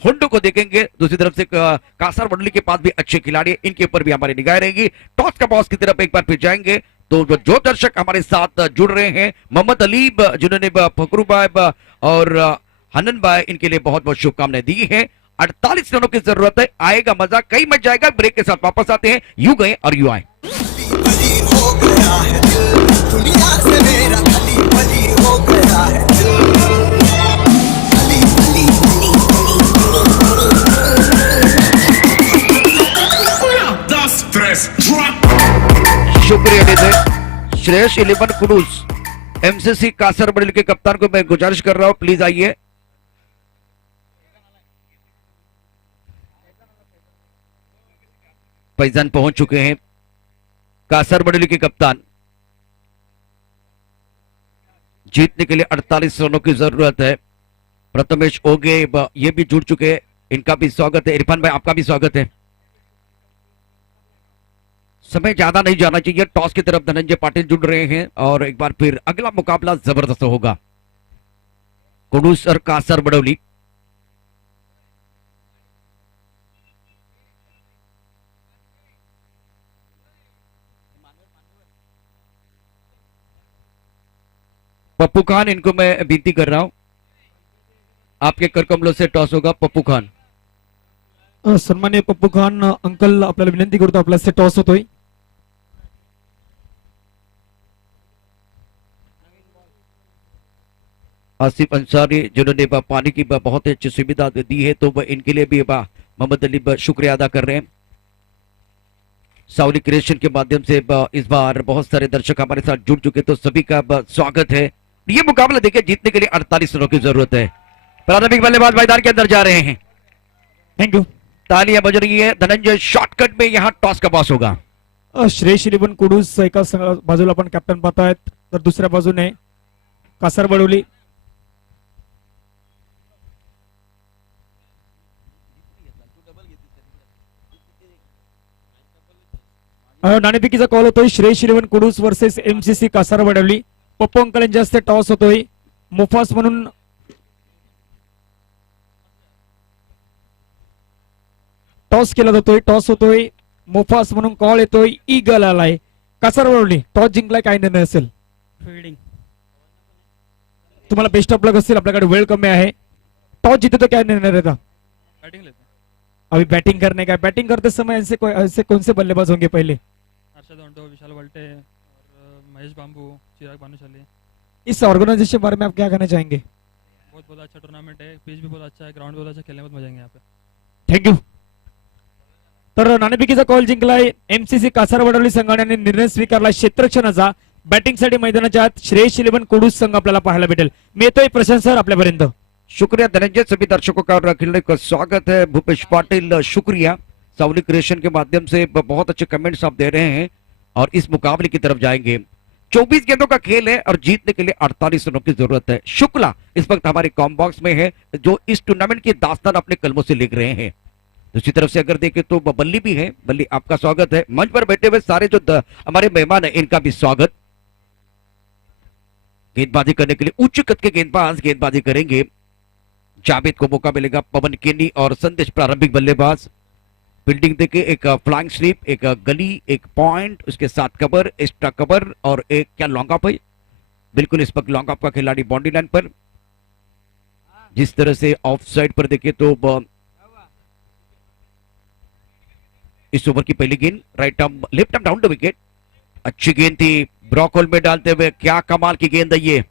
हुंडो को देखेंगे। दूसरी तरफ से कासर बडोली के पास भी अच्छे खिलाड़ी हैं, इनके ऊपर भी हमारी निगाह रहेगी। टॉस का बॉस की तरफ एक बार फिर जाएंगे तो जो दर्शक हमारे साथ जुड़ रहे हैं, मोहम्मद अलीब जिन्होंने फकरू भाई और हनन भाई, इनके लिए बहुत बहुत शुभकामनाएं दी है। 48 रनों की जरूरत है, आएगा मजा, कई मच जाएगा। ब्रेक के साथ वापस आते हैं। यू गए और यू आए। बली हो गया है दिल, दुनिया से मेरा बली बली हो गया है दिल। बली बली बली शुक्रिया देते श्रेयस 11 कुडूस, एमसीसी कासर बडोली के कप्तान को मैं गुजारिश कर रहा हूं प्लीज आइए। फैजान पहुंच चुके हैं, कासर बडोली के कप्तान। जीतने के लिए 48 रनों की जरूरत है। प्रथमेश ओगे ये भी जुड़ चुके हैं, इनका भी स्वागत है। इरफान भाई आपका भी स्वागत है। समय ज्यादा नहीं जाना चाहिए। टॉस की तरफ धनंजय पाटिल जुड़ रहे हैं और एक बार फिर अगला मुकाबला जबरदस्त होगा। कुडूस और कासर बडोली। पप्पू खान, इनको मैं विनती कर रहा हूं, आपके करकमलों से टॉस होगा। पप्पू खान, सन्मान्य पप्पू खान अंकल, आपल्याला विनंती करतो, आपल्याला टॉस होतोय। आसिफ अंसारी जिन्होंने पानी की बहुत ही अच्छी सुविधा दी है, तो वह इनके लिए भी मोहम्मद अली शुक्रिया अदा कर रहे हैं। साउली क्रिएशन के माध्यम से इस बार बहुत सारे दर्शक हमारे साथ जुड़ चुके, तो सभी का स्वागत है। ये मुकाबला देखिए, जीतने के लिए 48 रनों की जरूरत है। प्रारंभिक बल्लेबाज मैदान के अंदर जा रहे हैं। Thank you. तालियां बज रही है। धनंजय शॉर्टकट में यहाँ टॉस का बॉस होगा। श्रेयस 11 कुडूस एका बाजूला आपण कॅप्टन पाहतायत, तर दुसऱ्या बाजूने कासर बडोली। नाणेफेकीचा कॉल होतोय। Shreyas 11 Kudus versus MCC Kasar Badoli. Pappu uncle यांच्या हस्ते टॉस होतोय। मुफास म्हणून टॉस केला जातोय। टॉस होतोय, मुफास म्हणून कॉल येतोय। ईगल आलाय। कासार बडोली टॉस जिंकलाय, काय निर्णय असेल? फील्डिंग। तुम्हाला बेस्ट ऑफ लक असेल, आपल्याकडे वेळ कमी आहे। टॉस जीते तो क्या निर्णय रहता? बैटिंग लेते हैं। अभी बैटिंग करने का। बैटिंग करते समय ऐसे कौन से बल्लेबाज होंगे पहले? हर्षद ऑन्टो, विशाल वल्टे और महेश बाम्बू, चिराग भानुशाली। इस ऑर्गेनाइजेशन के बारे में आप क्या कहना चाहेंगे? बहुत अच्छा टूर्नामेंट है, पिच भी बहुत अच्छा है, ग्राउंड बहुत अच्छा, खेलने में बहुत मजा आएंगे यहाँ पे। थँक्यू। तर नाणेफेकीचा कॉल जिंकलाय एमसीसी कासार बडोली संघाने। निर्णय स्वीकारला क्षेत्ररक्षणाचा। बॅटिंगसाठी मैदानाच्या आत श्रेयस 11 कुडूस संघ आपल्याला पाहायला भेटेल। मी येतोय प्रशांत सर आपल्यापर्यंत। शुक्रिया धनंजय, सभी दर्शकों का और खिलाड़ी का स्वागत है। भूपेश पाटिल शुक्रिया। साउली क्रिएशन के माध्यम से बहुत अच्छे कमेंट्स आप दे रहे हैं, और इस मुकाबले की तरफ जाएंगे। 24 गेंदों का खेल है और जीतने के लिए 48 रनों की जरूरत है। शुक्ला इस वक्त हमारे कॉम बॉक्स में है, जो इस टूर्नामेंट की दास्तान अपने कलमों से लिख रहे हैं। दूसरी तरफ से अगर देखें तो बल्ली भी है। बल्ली आपका स्वागत है। मंच पर बैठे हुए सारे जो हमारे मेहमान है, इनका भी स्वागत। गेंदबाजी करने के लिए उच्च कद के गेंदबाज गेंदबाजी करेंगे। जावेद को मौका मिलेगा। पवन केनी और संदेश प्रारंभिक बल्लेबाज। फील्डिंग देके एक फ्लाइंग स्लिप, एक गली, एक पॉइंट, उसके साथ कवर, एक्स्ट्रा कवर और एक क्या लॉन्ग ऑफ है। बिल्कुल इस वक्त लॉन्ग ऑफ का खिलाड़ी बाउंड्री लाइन पर। जिस तरह से ऑफ साइड पर देखे तो इस ओवर की पहली गेंद right arm left arm down the wicket. अच्छी गेंद थी, ब्रॉकहोल में डालते हुए क्या कमाल की गेंद है ये।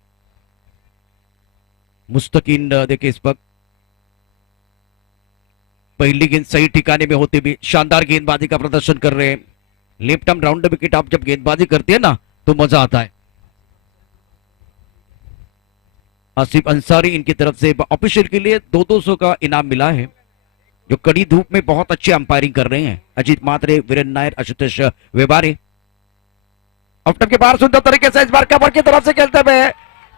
मुस्तकीन देखिए इस वक्त पहली गेंद सही ठिकाने में होते भी शानदार गेंदबाजी का प्रदर्शन कर रहे हैं। लेफ्ट आर्म राउंड विकेट आप जब गेंदबाजी करते हैं ना तो मजा आता है। आसिफ अंसारी इनकी तरफ से ऑफिशियल के लिए 200 का इनाम मिला है, जो कड़ी धूप में बहुत अच्छे अंपायरिंग कर रहे हैं। अजीत मात्रे, वीरेन नायर, आशुतोष वेबारे ऑफ्टम के बाहर सुंदर तरीके से इस बार कवर की तरफ से खेलते हुए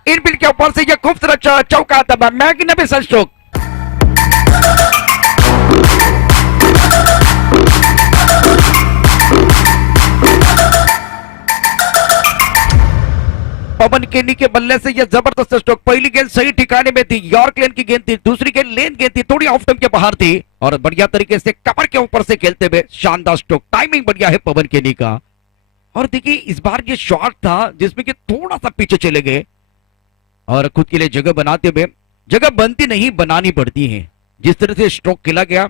इनफील्ड के ऊपर से ये खूबसूरत चौका दबा मैग्निफिसेंट स्ट्रोक। पवन केनी के बल्ले से यह जबरदस्त स्ट्रोक। पहली गेंद सही ठिकाने में थी, यॉर्क लेन की गेंद थी, दूसरी गेंद लेन गेंद थी, थोड़ी ऑफ टर्म के बाहर थी और बढ़िया तरीके से कवर के ऊपर से खेलते हुए शानदार स्ट्रोक। टाइमिंग बढ़िया है पवन केनी का। और देखिए इस बार ये शॉट था जिसमें कि थोड़ा सा पीछे चले गए और खुद के लिए जगह बनाते हुए, जगह बनती नहीं बनानी पड़ती है। जिस तरह से स्ट्रोक खेला गया,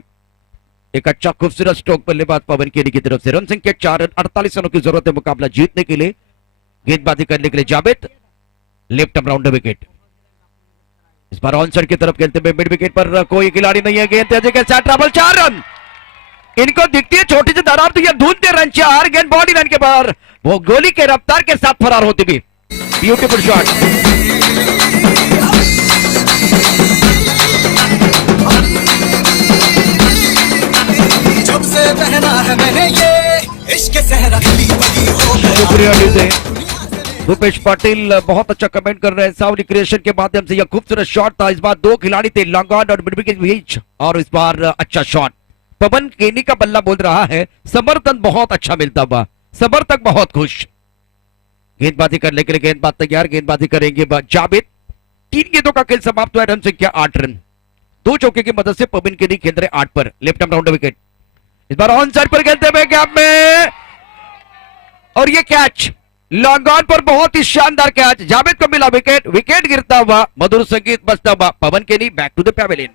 एक अच्छा खूबसूरत स्ट्रोक बल्लेबाज पवन केनी की तरफ से। रन संख्या 4 रन, 48 रनों की जरूरत है मुकाबला जीतने के लिए। गेंदबाजी करने के लिए Javed, left arm round wicket. इस बार ऑन साइड की तरफ खेलते हुए मिड विकेट पर कोई खिलाड़ी नहीं है। गेंद तेजी के साथ ट्रैवल 4 रन। इनको दिखती है छोटी सी दरार तो ये ढूंढते रन 4। गेंद बॉडी रन के बाहर, वो गोली के रफ्तार के साथ फरार होती भी। Beautiful shot. जब से पहना है मैंने ये इश्क सहरा गली बली हो गया। शुक्रिया डीजे भूपेश पाटिल बहुत अच्छा कमेंट कर रहे हैं। साउंड क्रिएशन के माध्यम से यह खूबसूरत शॉट था। इस बार 2 खिलाड़ी थे, लॉन्ग ऑन और मिड विकेट बीच, और इस बार अच्छा शॉट। पवन केनी का बल्ला बोल रहा है समर्थन बहुत अच्छा मिलता हुआ, समर्थक बहुत खुश। गेंदबाजी करने के लिए गेंदबाज तैयार, गेंदबाजी करेंगे जावेद। 3 गेंदों का खेल समाप्त हुआ, रन संख्या 8 रन। 2 चौके की मदद से पवन केनी खेल रहे 8 पर, लेफ्ट आर्म राउंड विकेट। इस बार ऑन साइड पर खेलते हुए गैप में, और ये कैच लॉन्ग ऑन पर बहुत ही शानदार कैच। जावेद को मिला विकेट, विकेट गिरता हुआ, मधुर संगीत बजता हुआ। Pawan Kenny back to the pavilion.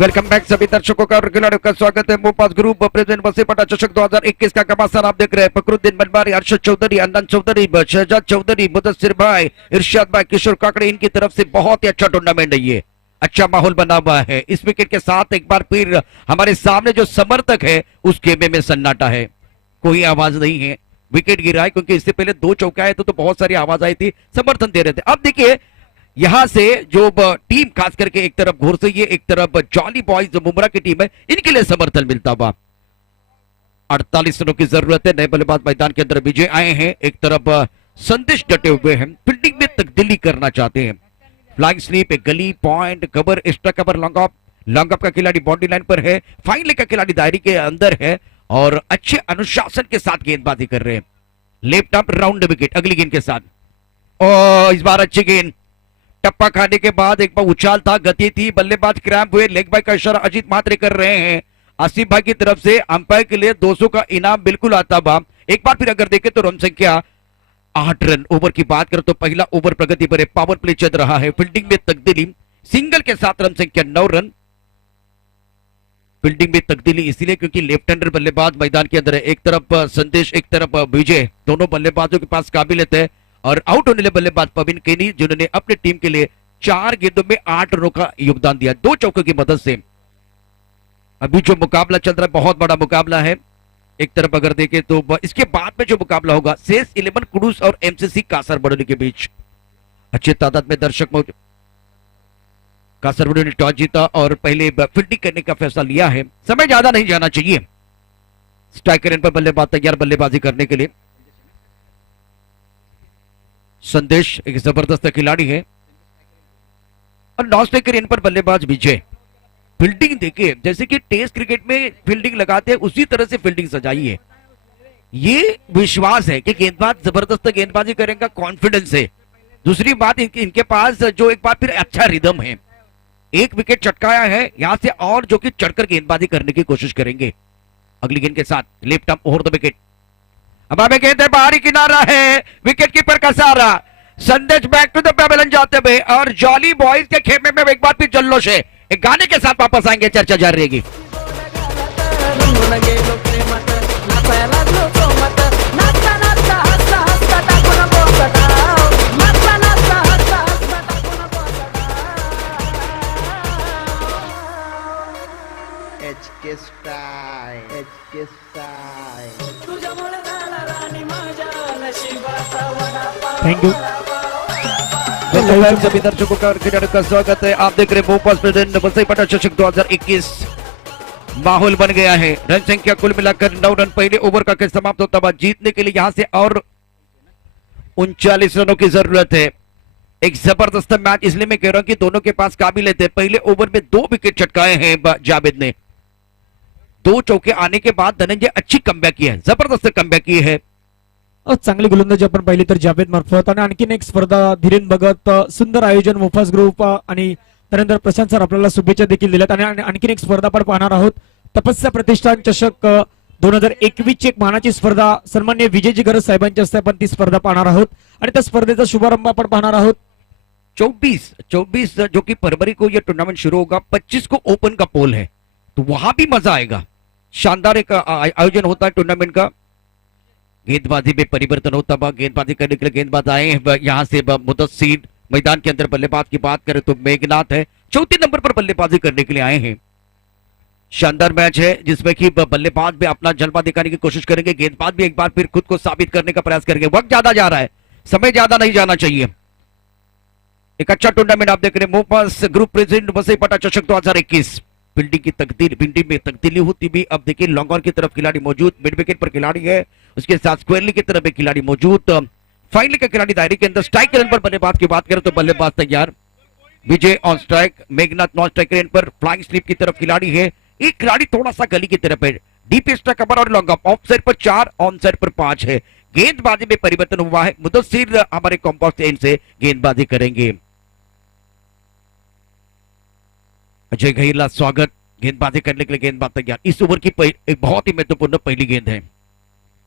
Welcome back सभी दर्शकों का और खिलाड़ियों का स्वागत है। मोपास ग्रुप प्रेजेंट वसीपटा चषक 2021 का घमासान आप देख रहे हैं। फकरुद्दीन बनबारी, अरशद चौधरी, अनंत चौधरी, शहजाद चौधरी, मुदस्सिर भाई, इरशाद भाई, किशोर काकड़े, इनकी तरफ से बहुत ही अच्छा टूर्नामेंट है ये। अच्छा माहौल बना हुआ है। इस विकेट के साथ एक बार फिर हमारे सामने जो समर्थक है उस खेमे में सन्नाटा है, कोई आवाज नहीं है। विकेट गिरा है क्योंकि इससे पहले 2 चौके आए तो बहुत सारी आवाज आई थी, समर्थन दे रहे थे। अब देखिए यहां से जो टीम खास करके एक तरफ घोर से ये, एक तरफ जॉली बॉयज मुमरा की टीम है, इनके लिए समर्थन मिलता हुआ। 48 रनों की जरूरत है। नए बल्लेबाज मैदान के अंदर विजय आए हैं। एक तरफ संदेश डटे हुए हैं, फील्डिंग में तब्दीली करना चाहते हैं। फ्लाइंग स्लीप, एक गली, point, cover, extra cover, long off का खिलाड़ी बाउंड्री लाइन पर है, फाइन लेग का खिलाड़ी दायरे के अंदर है और अच्छे अनुशासन के साथ गेंदबाजी कर रहे हैं। लेफ्ट आर्म राउंड विकेट अगली गेंद के साथ। और इस बार अच्छी गेंद, टप्पा खाने के बाद एक बार उछाल था, गति थी, बल्लेबाज क्रैम्प हुए। लेग बाय का इशारा अजीत मात्रे कर रहे हैं। आसिफ भाई की तरफ से अंपायर के लिए 200 का इनाम बिल्कुल आता हुआ। एक बार फिर अगर देखें तो रन संख्या 8 रन। ओवर की बात करें तो पहला ओवर प्रगति पर है, पावर प्ले चल रहा है। फील्डिंग में तब्दीली, सिंगल के साथ रन संख्या 9 रन। फील्डिंग में तब्दीली इसलिए क्योंकि लेफ्ट हैंडर बल्लेबाज मैदान के अंदर है। एक तरफ संदेश, एक तरफ विजय, दोनों बल्लेबाजों के पास काबिलियत है। और आउट होने वाले बल्लेबाज पवन केनी जिन्होंने अपनी टीम के लिए 4 गेंदों में 8 रनों का योगदान दिया 2 चौकों की मदद से। अभी जो मुकाबला चल रहा है बहुत बड़ा मुकाबला है। एक तरफ अगर देखें तो इसके बाद में जो मुकाबला होगा सेस 11 कुडूस और एमसीसी कासरबडोली के बीच। अच्छे तादाद में दर्शक मौजूद। कासरबडोली ने टॉस जीता और पहले फील्डिंग करने का फैसला लिया है। समय ज्यादा नहीं जाना चाहिए। स्ट्राइकर इन पर बल्लेबाज तैयार बल्लेबाजी करने के लिए। संदेश एक जबरदस्त खिलाड़ी है और नॉन स्ट्राइकर इन पर बल्लेबाज विजय। फील्डिंग देखिए जैसे कि टेस्ट क्रिकेट में फील्डिंग लगाते हैं उसी तरह से फील्डिंग सजाई है। ये विश्वास है कि गेंदबाज जबरदस्त गेंदबाजी करेगा, कॉन्फिडेंस है। दूसरी बात इनके पास जो एक बार फिर अच्छा रिदम है। एक विकेट चटकाया है यहां से और जो कि चढ़कर गेंदबाजी करने की कोशिश करेंगे अगली गेंद के साथ। Left arm over the wicket. अब हमें गेंद है बाहरी किनारा है, विकेट कीपर का सहारा। संदेश बैक टू द पैवेलियन जाते हुए और जॉली बॉयज के खेमे में एक बार फिर जल्लोष है। एक गाने के साथ वापस आएंगे, चर्चा जारी रहेगी। रंगून गेलो प्रेमात नाचायला लागलो जोमात नाचता नाचता हसता हसता टाकून बोकटा नाचता नाचता हसता हसता टाकून बोकटा HK style तुझ्यामुळे झाला राणी माझ्या नशिबाचा वडापाव थँक्यू। सभी दर्शकों का और खिलाड़ियों का स्वागत है। आप देख रहे हैं भोपाल प्रेजेंट वसई पटा चषक 2021। माहौल बन गया है। रन संख्या कुल मिलाकर 9 रन पहले ओवर का खेल समाप्त होता हुआ। जीतने के लिए यहां से और 39 रनों की जरूरत है। एक जबरदस्त मैच इसलिए मैं कह रहा हूं कि दोनों के पास काबिलियत है। पहले ओवर में 2 विकेट चटकाए हैं जावेद ने। 2 चौके आने के बाद धनंजय अच्छी कमबॅक की है, जबरदस्त कमबॅक की है। चांगली गोलंदाजी आपण पाहिली तर जावेद मार्फत आणि आणखीन एक स्पर्धा धीरेन भगत सुंदर आयोजन मुफास ग्रुप आणि त्यानंतर प्रशांत सर आपल्याला शुभेच्छा देखील दिल्यात आणि आणखीन एक स्पर्धा आपण पाहणार आहोत। तपस्या प्रतिष्ठान चषक 2021 ची एक मानाची स्पर्धा सन्माननीय विजयजी गरज साहेबांच्या हस्ते आपण ती स्पर्धा पाहणार आहोत आणि त्या स्पर्धेचा शुभारंभ आपण पाहणार आहोत। 24 जो कि फरवरी को यह टूर्नामेंट शुरू होगा। 25 को ओपन का पोल है, तो वहां भी मजा आएगा। शानदार एक आयोजन होता है टूर्नामेंट का। गेंदबाजी में परिवर्तन होता हुआ, गेंदबाजी करने के लिए गेंदबाज आए हैं यहां से मुदस्सिर। मैदान के अंदर बल्लेबाज की बात करें तो मेघनाथ है, 4 नंबर पर बल्लेबाजी करने के लिए आए हैं। शानदार मैच है जिसमें कि बल्लेबाज भी अपना जलवा दिखाने की कोशिश करेंगे, गेंदबाज भी एक बार फिर खुद को साबित करने का प्रयास करेंगे। वक्त ज्यादा जा रहा है, समय ज्यादा नहीं जाना चाहिए। एक अच्छा टूर्नामेंट आप देख रहे हैं। मोपास ग्रुप प्रेसिडेंट वसई पटा चषक 2021। फील्डिंग की तकदीर, फील्डिंग में तब्दीली होती भी। अब देखिए लॉन्ग ऑन की तरफ खिलाड़ी मौजूद, मिड विकेट पर खिलाड़ी है, उसके साथ स्क्वायरली की तरफ एक खिलाड़ी मौजूद। फाइनली का खिलाड़ी दायरे के अंदर। स्ट्राइक रेन पर बल्लेबाज की बात करें तो बल्लेबाज तैयार। Vijay on strike, Meghnath non strike रेन पर। फ्लाइंग स्लिप की तरफ खिलाड़ी है, एक खिलाड़ी थोड़ा सा गली की तरफ है। डीप स्ट्राइक कवर और लॉन्ग ऑफ साइड पर 4, ऑन साइड पर 5 है। गेंदबाजी में परिवर्तन हुआ है। मुदस्सिर हमारे कॉम्पोस्ट एंड से गेंदबाजी करेंगे। अजय गहिरला स्वागत। गेंदबाजी करने के लिए गेंदबाज तैयार। इस ओवर की एक बहुत ही महत्वपूर्ण पहली गेंद है।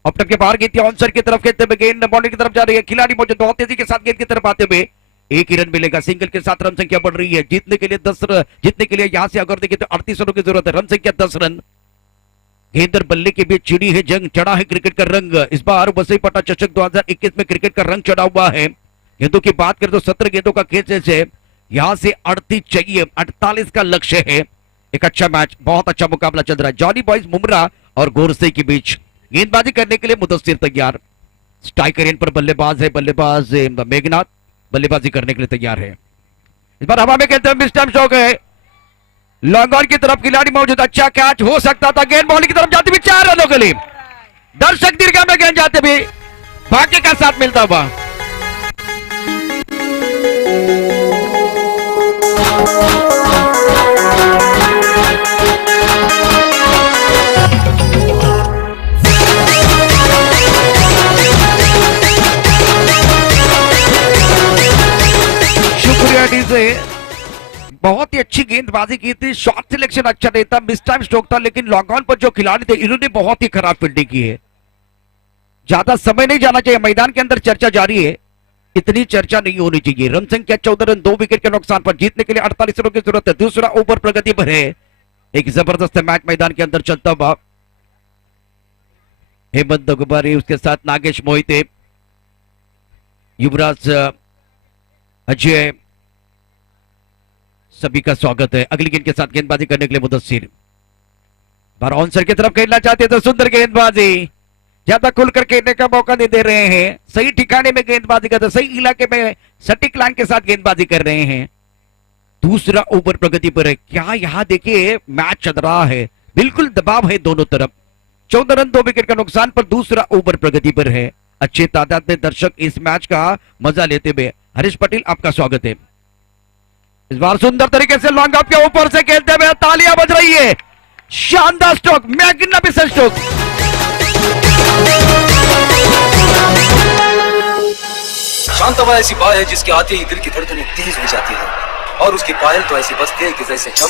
ऑप्टम के बाहर गेंद ऑन साइड की तरफ खेलते हुए गेंद बॉलिंग की तरफ जा रही है। खिलाड़ी मौजूद, बहुत तेजी के साथ गेंद की तरफ आते हुए। एक ही रन मिलेगा। सिंगल के साथ रन संख्या बढ़ रही है। जीतने के लिए 10 रन, जीतने के लिए यहां से अगर देखें तो 38 रनों की जरूरत है। रन संख्या 10 रन। गेंद और बल्ले के बीच चिड़ी है जंग, चढ़ा है क्रिकेट का रंग। इस बार वसई पटा चषक 2021 में क्रिकेट का रंग चढ़ा हुआ है। गेंदों की बात करें तो 17 गेंदों का खेल है। यहां से 38 चाहिए, 48 का लक्ष्य है। एक अच्छा मैच, बहुत अच्छा मुकाबला चल रहा है। जॉली बॉयज मुमरा और गोरसे के बीच। गेंदबाजी करने के लिए मुदस्सिर तैयार। स्ट्राइकर एंड पर बल्लेबाज है, बल्लेबाज मेघनाथ बल्लेबाजी करने के लिए तैयार है। इस बार हवा में खेलते हुए मिस टाइम शॉट है। लॉन्ग ऑन की तरफ खिलाड़ी मौजूद, अच्छा कैच हो सकता था। गेंद बॉलिंग की तरफ जाते हुए 4 रनों के लिए। दर्शक दीर्घा में गेंद जाते हुए भाग्य का साथ मिलता हुआ। से बहुत ही अच्छी गेंदबाजी की थी। शॉट सिलेक्शन अच्छा नहीं था, मिस टाइम स्ट्रोक था, लेकिन लॉन्ग ऑन पर जो खिलाड़ी थे इन्होंने बहुत ही खराब फील्डिंग की है। ज्यादा समय नहीं जाना चाहिए। मैदान के अंदर चर्चा जारी है, इतनी चर्चा नहीं होनी चाहिए। रन संख्या 14 रन, 2 विकेट के नुकसान पर। जीतने के लिए 48 रनों की जरूरत है। दूसरा ओवर प्रगति पर है। एक जबरदस्त मैच मैदान के अंदर चलता हुआ। हेमंत गुब्बारी, उसके साथ नागेश मोहिते, युवराज, अजय, सभी का स्वागत है। अगली गेंद के साथ गेंदबाजी करने के लिए मुदस्सिर। बार ऑनसर की तरफ खेलना चाहते तो सुंदर गेंदबाजी, ज्यादा खुलकर खेलने का मौका नहीं दे रहे हैं। सही ठिकाने में गेंदबाजी करते, सही इलाके में सटीक लाइन के साथ गेंदबाजी कर रहे हैं। दूसरा ओवर प्रगति पर है। क्या यहां देखिए मैच चल रहा है, बिल्कुल दबाव है दोनों तरफ। 14 रन, 2 विकेट का नुकसान पर दूसरा ओवर प्रगति पर है। अच्छे तादाद में दर्शक इस मैच का मजा लेते हुए। हरीश पटेल, आपका स्वागत है। इस बार सुंदर तरीके से लॉन्ग ऑफ के ऊपर से खेलते हुए तालियां बज रही है। शानदार स्ट्रोक, मैग्निफिसेंट स्ट्रोक। शांत हवा ऐसी बात है जिसके आते ही दिल की धड़कनें तेज हो जाती है। और उसकी पायल तो ऐसी बजती है कि जैसे चम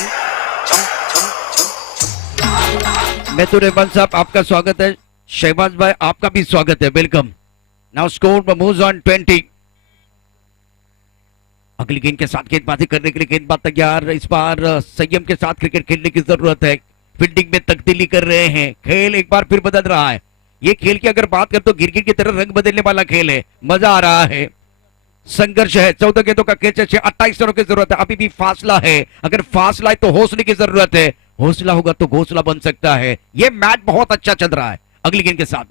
चम चम चम। मेहतूर रहमान साहब आपका स्वागत है, शहबाज भाई आपका भी स्वागत है, welcome. Now score moves on 20। अगली गेंद के साथ गेंदबाजी करने के लिए गेंदबाज तैयार। इस बार संयम के साथ क्रिकेट खेलने की जरूरत है। फील्डिंग में तब्दीली कर रहे हैं, खेल एक बार फिर बदल रहा है। ये खेल की अगर बात करें तो गिरगिट की तरह रंग बदलने वाला खेल है, मजा आ रहा है, संघर्ष है। 14 गेंदों का खेल, 28 रनों की जरूरत है। अभी भी फासला है, अगर फासला है तो हौसले की जरूरत है, हौसला होगा तो घोसला बन सकता है। ये मैच बहुत अच्छा चल रहा है। अगली गेंद के साथ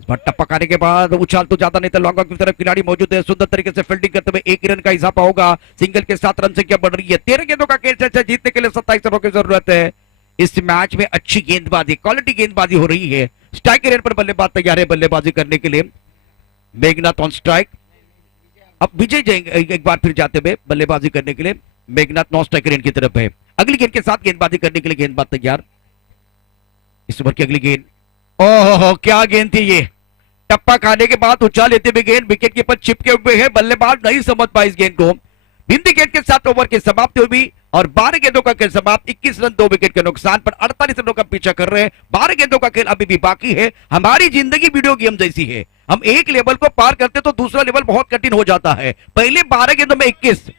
इस बार टप्पा खाने के बाद उछाल तो ज्यादा नहीं था, लॉन्ग ऑन की तरफ खिलाड़ी मौजूद है। सुंदर तरीके से फील्डिंग करते हुए 1 रन का इजाफा होगा। सिंगल के साथ रन संख्या बढ़ रही है। 13 गेंदों का खेल है, जीतने के लिए 27 रनों की जरूरत है। इस मैच में अच्छी गेंदबाजी, क्वालिटी गेंदबाजी हो रही है। स्ट्राइक रेट पर बल्लेबाज तैयार है बल्लेबाजी करने के लिए। Meghnath on strike. अब विजय जाएंगे एक बार फिर जाते हुए बल्लेबाजी करने के लिए। मेघनाथ नॉन स्ट्राइक रेट की तरफ है। अगली गेंद के साथ गेंदबाजी करने के लिए गेंदबाज तैयार। इस ओवर की अगली गेंद, ओहो क्या गेंद थी ये। टप्पा खाने के बाद उछाल लेते हुए गेंद विकेट के ऊपर चिपके हुए है। बल्लेबाज नहीं समझ पाए इस गेंद को। बिंदी गेंद के साथ ओवर की समाप्ति हुई और 12 गेंदों का खेल समाप्त। 21 रन 2 विकेट के नुकसान पर 48 रनों का पीछा कर रहे हैं। 12 गेंदों का खेल अभी भी बाकी है। हमारी जिंदगी वीडियो गेम जैसी है, हम एक लेवल को पार करते तो दूसरा लेवल बहुत कठिन हो जाता है। पहले 12 गेंदों में 21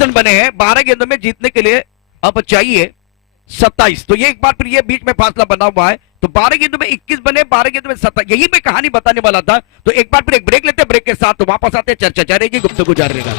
रन बने हैं। 12 गेंदों में जीतने के लिए अब चाहिए 27। तो ये एक बार फिर ये बीच में फासला बना हुआ है। तो 12 गेंदों में 21 बने, 12 गेंदों में 27। यही मैं कहानी बताने वाला था। तो एक बार फिर एक ब्रेक लेते हैं, ब्रेक के साथ तो वापस आते हैं, चर्चा जारी रहेगी, गुफ्तगू जारी रहेगा।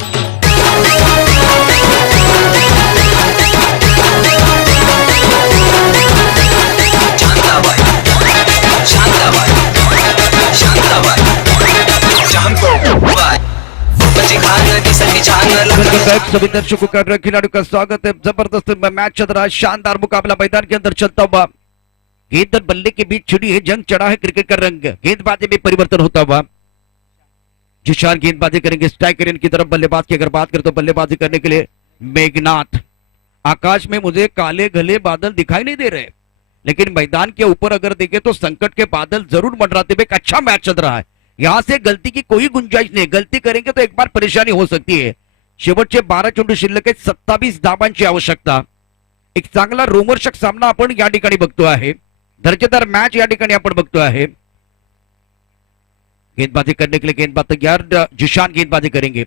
सभी दर्शकों का खिलाड़ियों का स्वागत है। जबरदस्त मैच चल रहा है, शानदार मुकाबला मैदान के अंदर चलता हुआ। गेंद और बल्ले के बीच छिड़ी है, जंग चढ़ा है क्रिकेट का रंग। गेंदबाजी में परिवर्तन होता हुआ जिशान गेंदबाजी करेंगे स्ट्राइक रेंज की तरफ। बल्लेबाज की अगर बात करें तो बल्लेबाजी करने के लिए मेघनाथ। आकाश में मुझे काले घले बादल दिखाई नहीं दे रहे, लेकिन मैदान के ऊपर अगर देखें तो संकट के बादल जरूर मंडराते हुए एक अच्छा मैच चल रहा है। यहां से गलती की कोई गुंजाइश नहीं, गलती करेंगे तो एक बार परेशानी हो सकती है। शेवटचे 12 चेंडू शिल्लक आहेत, 27 धावांची आवश्यकता। एक चांगला रोमहर्षक सामना आपण या ठिकाणी बघतो आहे, दर्जेदार मैच या ठिकाणी आपण बघतो आहे। गेंदबाजी करने के लिए गेंदबाज तैयार, जिशान गेंदबाजी करेंगे।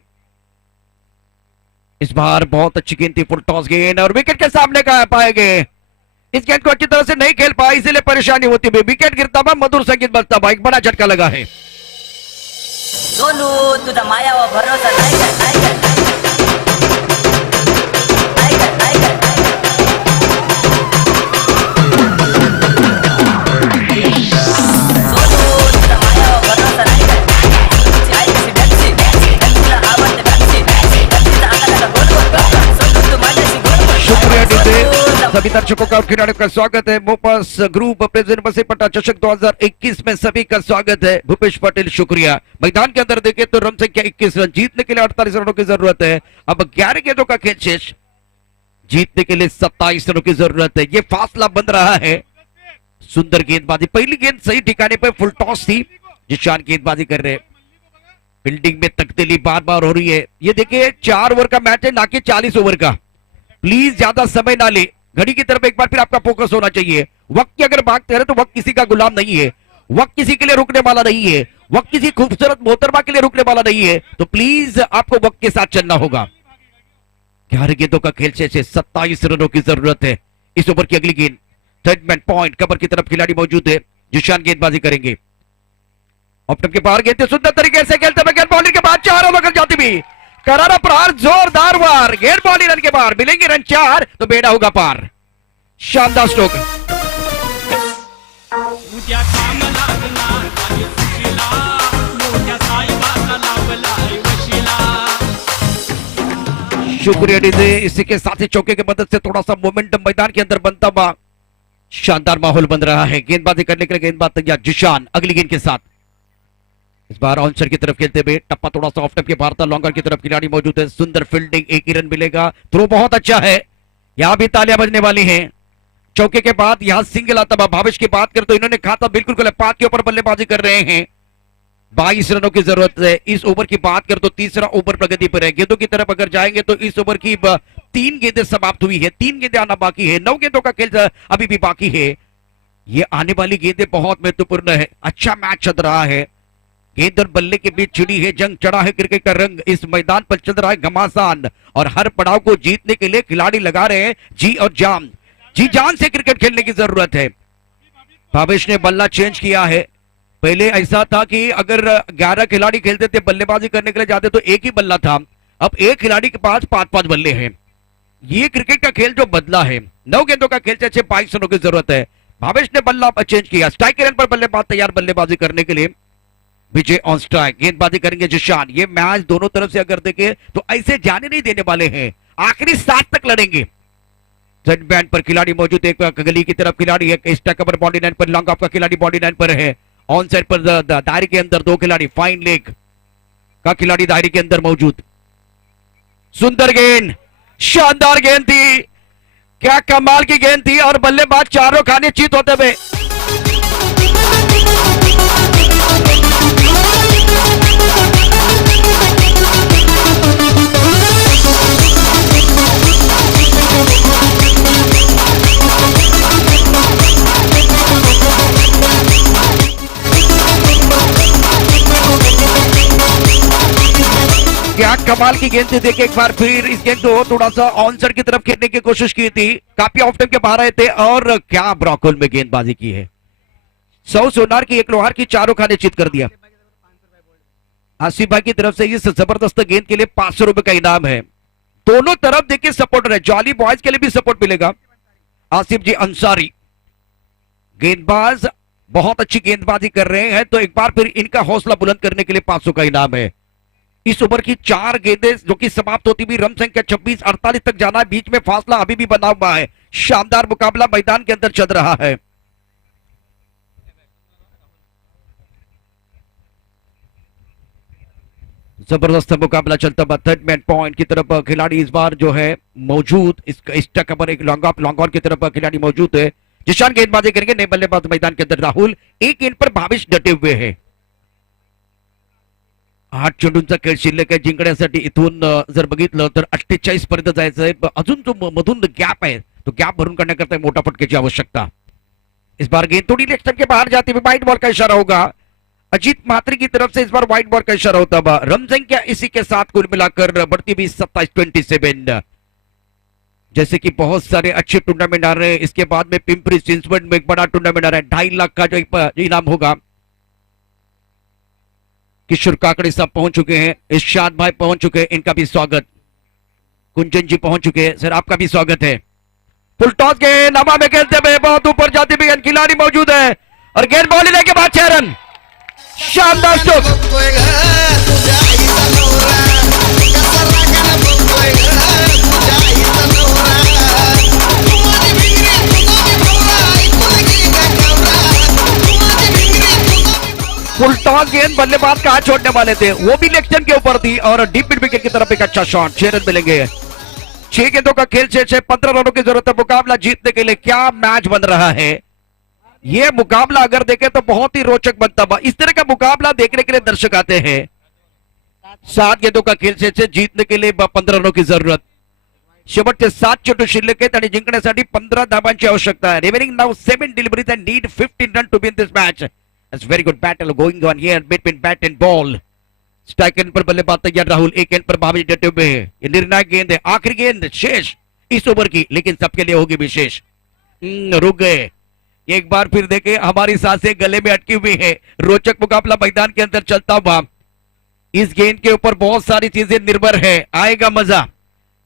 इस बार बहुत अच्छी गेंद थी, फुल टॉस गेंद और विकेट के सामने का पाएंगे। इस गेंद को अच्छी तरह से नहीं खेल पाए, इसीलिए परेशानी होती है। विकेट गिरता हुआ मधुर संगीत बजता हुआ, एक बड़ा झटका लगा है। सोनू तुझा मायावर भरोसा नाही का, नाही का, नाही का, नाही का, सोनू तुझा मायावर भरोसा नाही का। तुझी आई कशी बॅक्सी, तुला आवडते बॅक्सी, बॅक्सीचा आकाराचा गोल गोल, सोनू तू माझ्याशी गोल गोल। शुक्रिया डीजे। सभी दर्शकों का और खिलाड़ियों का स्वागत है। मोपस ग्रुप प्रेजेंट बसीपट्टा चषक 2021 में सभी का स्वागत है। भूपेश पटेल शुक्रिया। मैदान के अंदर देखें तो रन संख्या 21 रन, जीतने के लिए 48 रनों की जरूरत है। अब 11 गेंदों का खेल शेष, जीतने के लिए 27 रनों की जरूरत है। ये फासला बन रहा है। सुंदर गेंदबाजी, पहली गेंद सही ठिकाने पर फुल टॉस थी, जिशान गेंदबाजी कर रहे हैं। फील्डिंग में तब्दीली बार बार हो रही है। ये देखिए 4 ओवर का मैच है, ना कि 40 ओवर का। प्लीज ज्यादा समय ना ले, घड़ी की तरफ एक बार फिर आपका फोकस होना चाहिए। वक्त की अगर बात करें तो वक्त किसी का गुलाम नहीं है, वक्त किसी के लिए रुकने वाला नहीं है, वक्त किसी खूबसूरत मोहतरमा के लिए रुकने वाला नहीं है। तो प्लीज आपको वक्त के साथ चलना होगा। 11 गेंदों का खेल से 27 रनों की जरूरत है। इस ओवर की अगली गेंद, थर्ड पॉइंट कवर की तरफ खिलाड़ी मौजूद है, जिशान गेंदबाजी करेंगे। ऑप्टम के बाहर गेंद सुंदर तरीके से खेलते हुए गेंद बॉलिंग के बाद 4 रनों कर जाती भी, करारा प्रहार, जोरदार वार, गेंद बॉलिंग रन के बाहर मिलेंगे रन 4 तो बेड़ा होगा पार। शानदार स्ट्रोक। शुक्रिया डीजे। इसी के साथ ही चौके की मदद से थोड़ा सा मोमेंटम मैदान के अंदर बनता हुआ शानदार माहौल बन रहा है। गेंदबाजी करने के लिए गेंदबाज तैयार, जिशान अगली गेंद के साथ। इस बार ऑनसर की तरफ खेलते हुए टप्पा थोड़ा सा ऑफ टप के बाहर था, लॉन्गर की तरफ खिलाड़ी मौजूद है। सुंदर फील्डिंग, 1 ही रन मिलेगा। थ्रो बहुत अच्छा है, यहां भी तालियां बजने वाली हैं। चौके के बाद यहां सिंगल आता हुआ। भावेश की बात करें तो इन्होंने कहा था बिल्कुल पात के ऊपर बल्लेबाजी कर रहे हैं। 22 रनों की जरूरत है इस ओवर की बात करें तो तीसरा ओवर प्रगति पर है। गेंदों की तरफ अगर जाएंगे तो इस ओवर की 3 गेंदें समाप्त हुई है, 3 गेंदें आना बाकी है, 9 गेंदों का खेल अभी भी बाकी है। ये आने वाली गेंदें बहुत महत्वपूर्ण है। अच्छा मैच चल रहा है, गेंद और बल्ले के बीच छिड़ी है जंग, चढ़ा है क्रिकेट का रंग। इस मैदान पर चल रहा है घमासान और हर पड़ाव को जीतने के लिए खिलाड़ी लगा रहे हैं जी और जान, जी जान से क्रिकेट खेलने की जरूरत है। भावेश ने बल्ला चेंज किया है। पहले ऐसा था कि अगर 11 खिलाड़ी खेलते थे, बल्लेबाजी करने के लिए जाते तो एक ही बल्ला था, अब एक खिलाड़ी के पास 5-5 बल्ले हैं। ये क्रिकेट का खेल जो बदला है। 9 गेंदों का खेल से 22 रनों की जरूरत है। भावेश ने बल्ला चेंज किया, स्ट्राइक रन पर बल्लेबाज तैयार बल्लेबाजी करने के लिए। विजय ऑन स्ट्राइक, गेंदबाजी करेंगे जिशान। ये मैच दोनों तरफ से अगर देखें तो ऐसे जाने नहीं देने वाले हैं, आखिरी 7 तक लड़ेंगे। सेट बैंड पर खिलाड़ी मौजूद, एक गली की तरफ खिलाड़ी है, स्टैक पर बॉडी लाइन पर, लॉन्ग ऑफ का खिलाड़ी बॉडी लाइन पर है। ऑन साइड पर दायरे के अंदर 2 खिलाड़ी, फाइन लेग का खिलाड़ी दायरे के अंदर मौजूद। सुंदर गेंद, शानदार गेंद थी, क्या कमाल की गेंद थी और बल्लेबाज चारों खाने चीत होते हुए। क्या कमाल की गेंद थी। देखिए एक बार फिर इस गेंद को थोड़ा सा ऑन साइड की तरफ खेलने की कोशिश की थी, काफी ऑफ टाइम के बाहर आए थे और क्या ब्रॉकहोल में गेंदबाजी की है। 100 सोनार की, 1 लोहार की, चारों खाने चित कर दिया। आसिफ भाई की तरफ से इस जबरदस्त गेंद के लिए 500 रुपए का इनाम है। दोनों तरफ देखिए सपोर्टर है, जॉली बॉयज के लिए भी सपोर्ट मिलेगा। आसिफ जी अंसारी गेंदबाज बहुत अच्छी गेंदबाजी कर रहे हैं, तो एक बार फिर इनका हौसला बुलंद करने के लिए 500 का इनाम है। इस ओवर की 4 गेंदें जो कि समाप्त होती हुई रन संख्या 26-48 तक जाना है, बीच में फासला अभी भी बना हुआ है। शानदार मुकाबला मैदान के अंदर चल रहा है। जबरदस्त मुकाबला चलता हुआ थर्ड मैन पॉइंट की तरफ खिलाड़ी इस बार जो है मौजूद, इस कवर एक लॉन्ग ऑन की तरफ खिलाड़ी मौजूद है। जिशान गेंदबाजी करेंगे, नए बल्लेबाज मैदान के अंदर राहुल, एक गेंद पर भावेश डटे हुए हैं। 8 चेंडूंचा खेळ शिल्लक आहे जिंकण्यासाठी। इथून जर बघितलं तर 48 पर्यंत जायचं आहे। अजून जो मधून गॅप आहे तो गॅप भरून काढण्याकरता मोठा फटकेची आवश्यकता। इस बार गेंद थोड़ी लेफ्ट के बाहर जाती हुई वाइड बॉल का इशारा होगा। अजीत मात्री की तरफ से इस बार वाइड बॉल का इशारा होता हुआ। रन संख्या इसी के साथ कुल मिलाकर बढ़ती हुई 27-27। जैसे कि बहुत सारे अच्छे टूर्नामेंट आ रहे हैं, इसके बाद में पिंपरी चिंचवड में एक बड़ा टूर्नामेंट आ रहा है, 2.5 लाख का जो इनाम होगा। किशोर काकड़े साहब पहुंच चुके हैं, इरशाद भाई पहुंच चुके हैं, इनका भी स्वागत। कुंजन जी पहुंच चुके हैं, सर आपका भी स्वागत है। फुल टॉस गेंद हवा में खेलते हुए बहुत ऊपर जाती हुई खिलाड़ी मौजूद है और गेंद बॉल लेने के बाद 6 रन। शानदार स्ट्रोक। फुल टॉस गेंद बल्लेबाज का हाथ छोड़ने वाले थे, वो भी लेग के ऊपर थी और डीप मिड विकेट की तरफ एक अच्छा शॉट। 6 रन मिलेंगे। 6 गेंदों का खेल से 15 रनों की जरूरत है मुकाबला जीतने के लिए। क्या मैच बन रहा है ये मुकाबला, अगर देखें तो बहुत ही रोचक बनता हुआ। इस तरह का मुकाबला देखने के लिए दर्शक आते हैं। 7 गेंदों का खेल से जीतने के लिए 15 रनों की जरूरत। शेवटचे 7 चेंडू शिल्लक आहेत आणि जिंकण्यासाठी 15 धावांची आवश्यकता आहे। Remaining now 7 deliveries and need 15 run to win this match. It's very good battle going on here between bat and ball. Strike and पर बल्लेबाज तैयार राहुल, एक एंड पर भावेश डटे हुए हैं। ये निर्णायक गेंद है, आखिरी गेंद शेष इस ओवर की, लेकिन सबके लिए होगी विशेष। रुक गए। एक बार फिर देखे हमारी सांसें गले में अटकी हुई है। रोचक मुकाबला मैदान के अंदर चलता हुआ। इस गेंद के ऊपर बहुत सारी चीजें निर्भर है, आएगा मजा।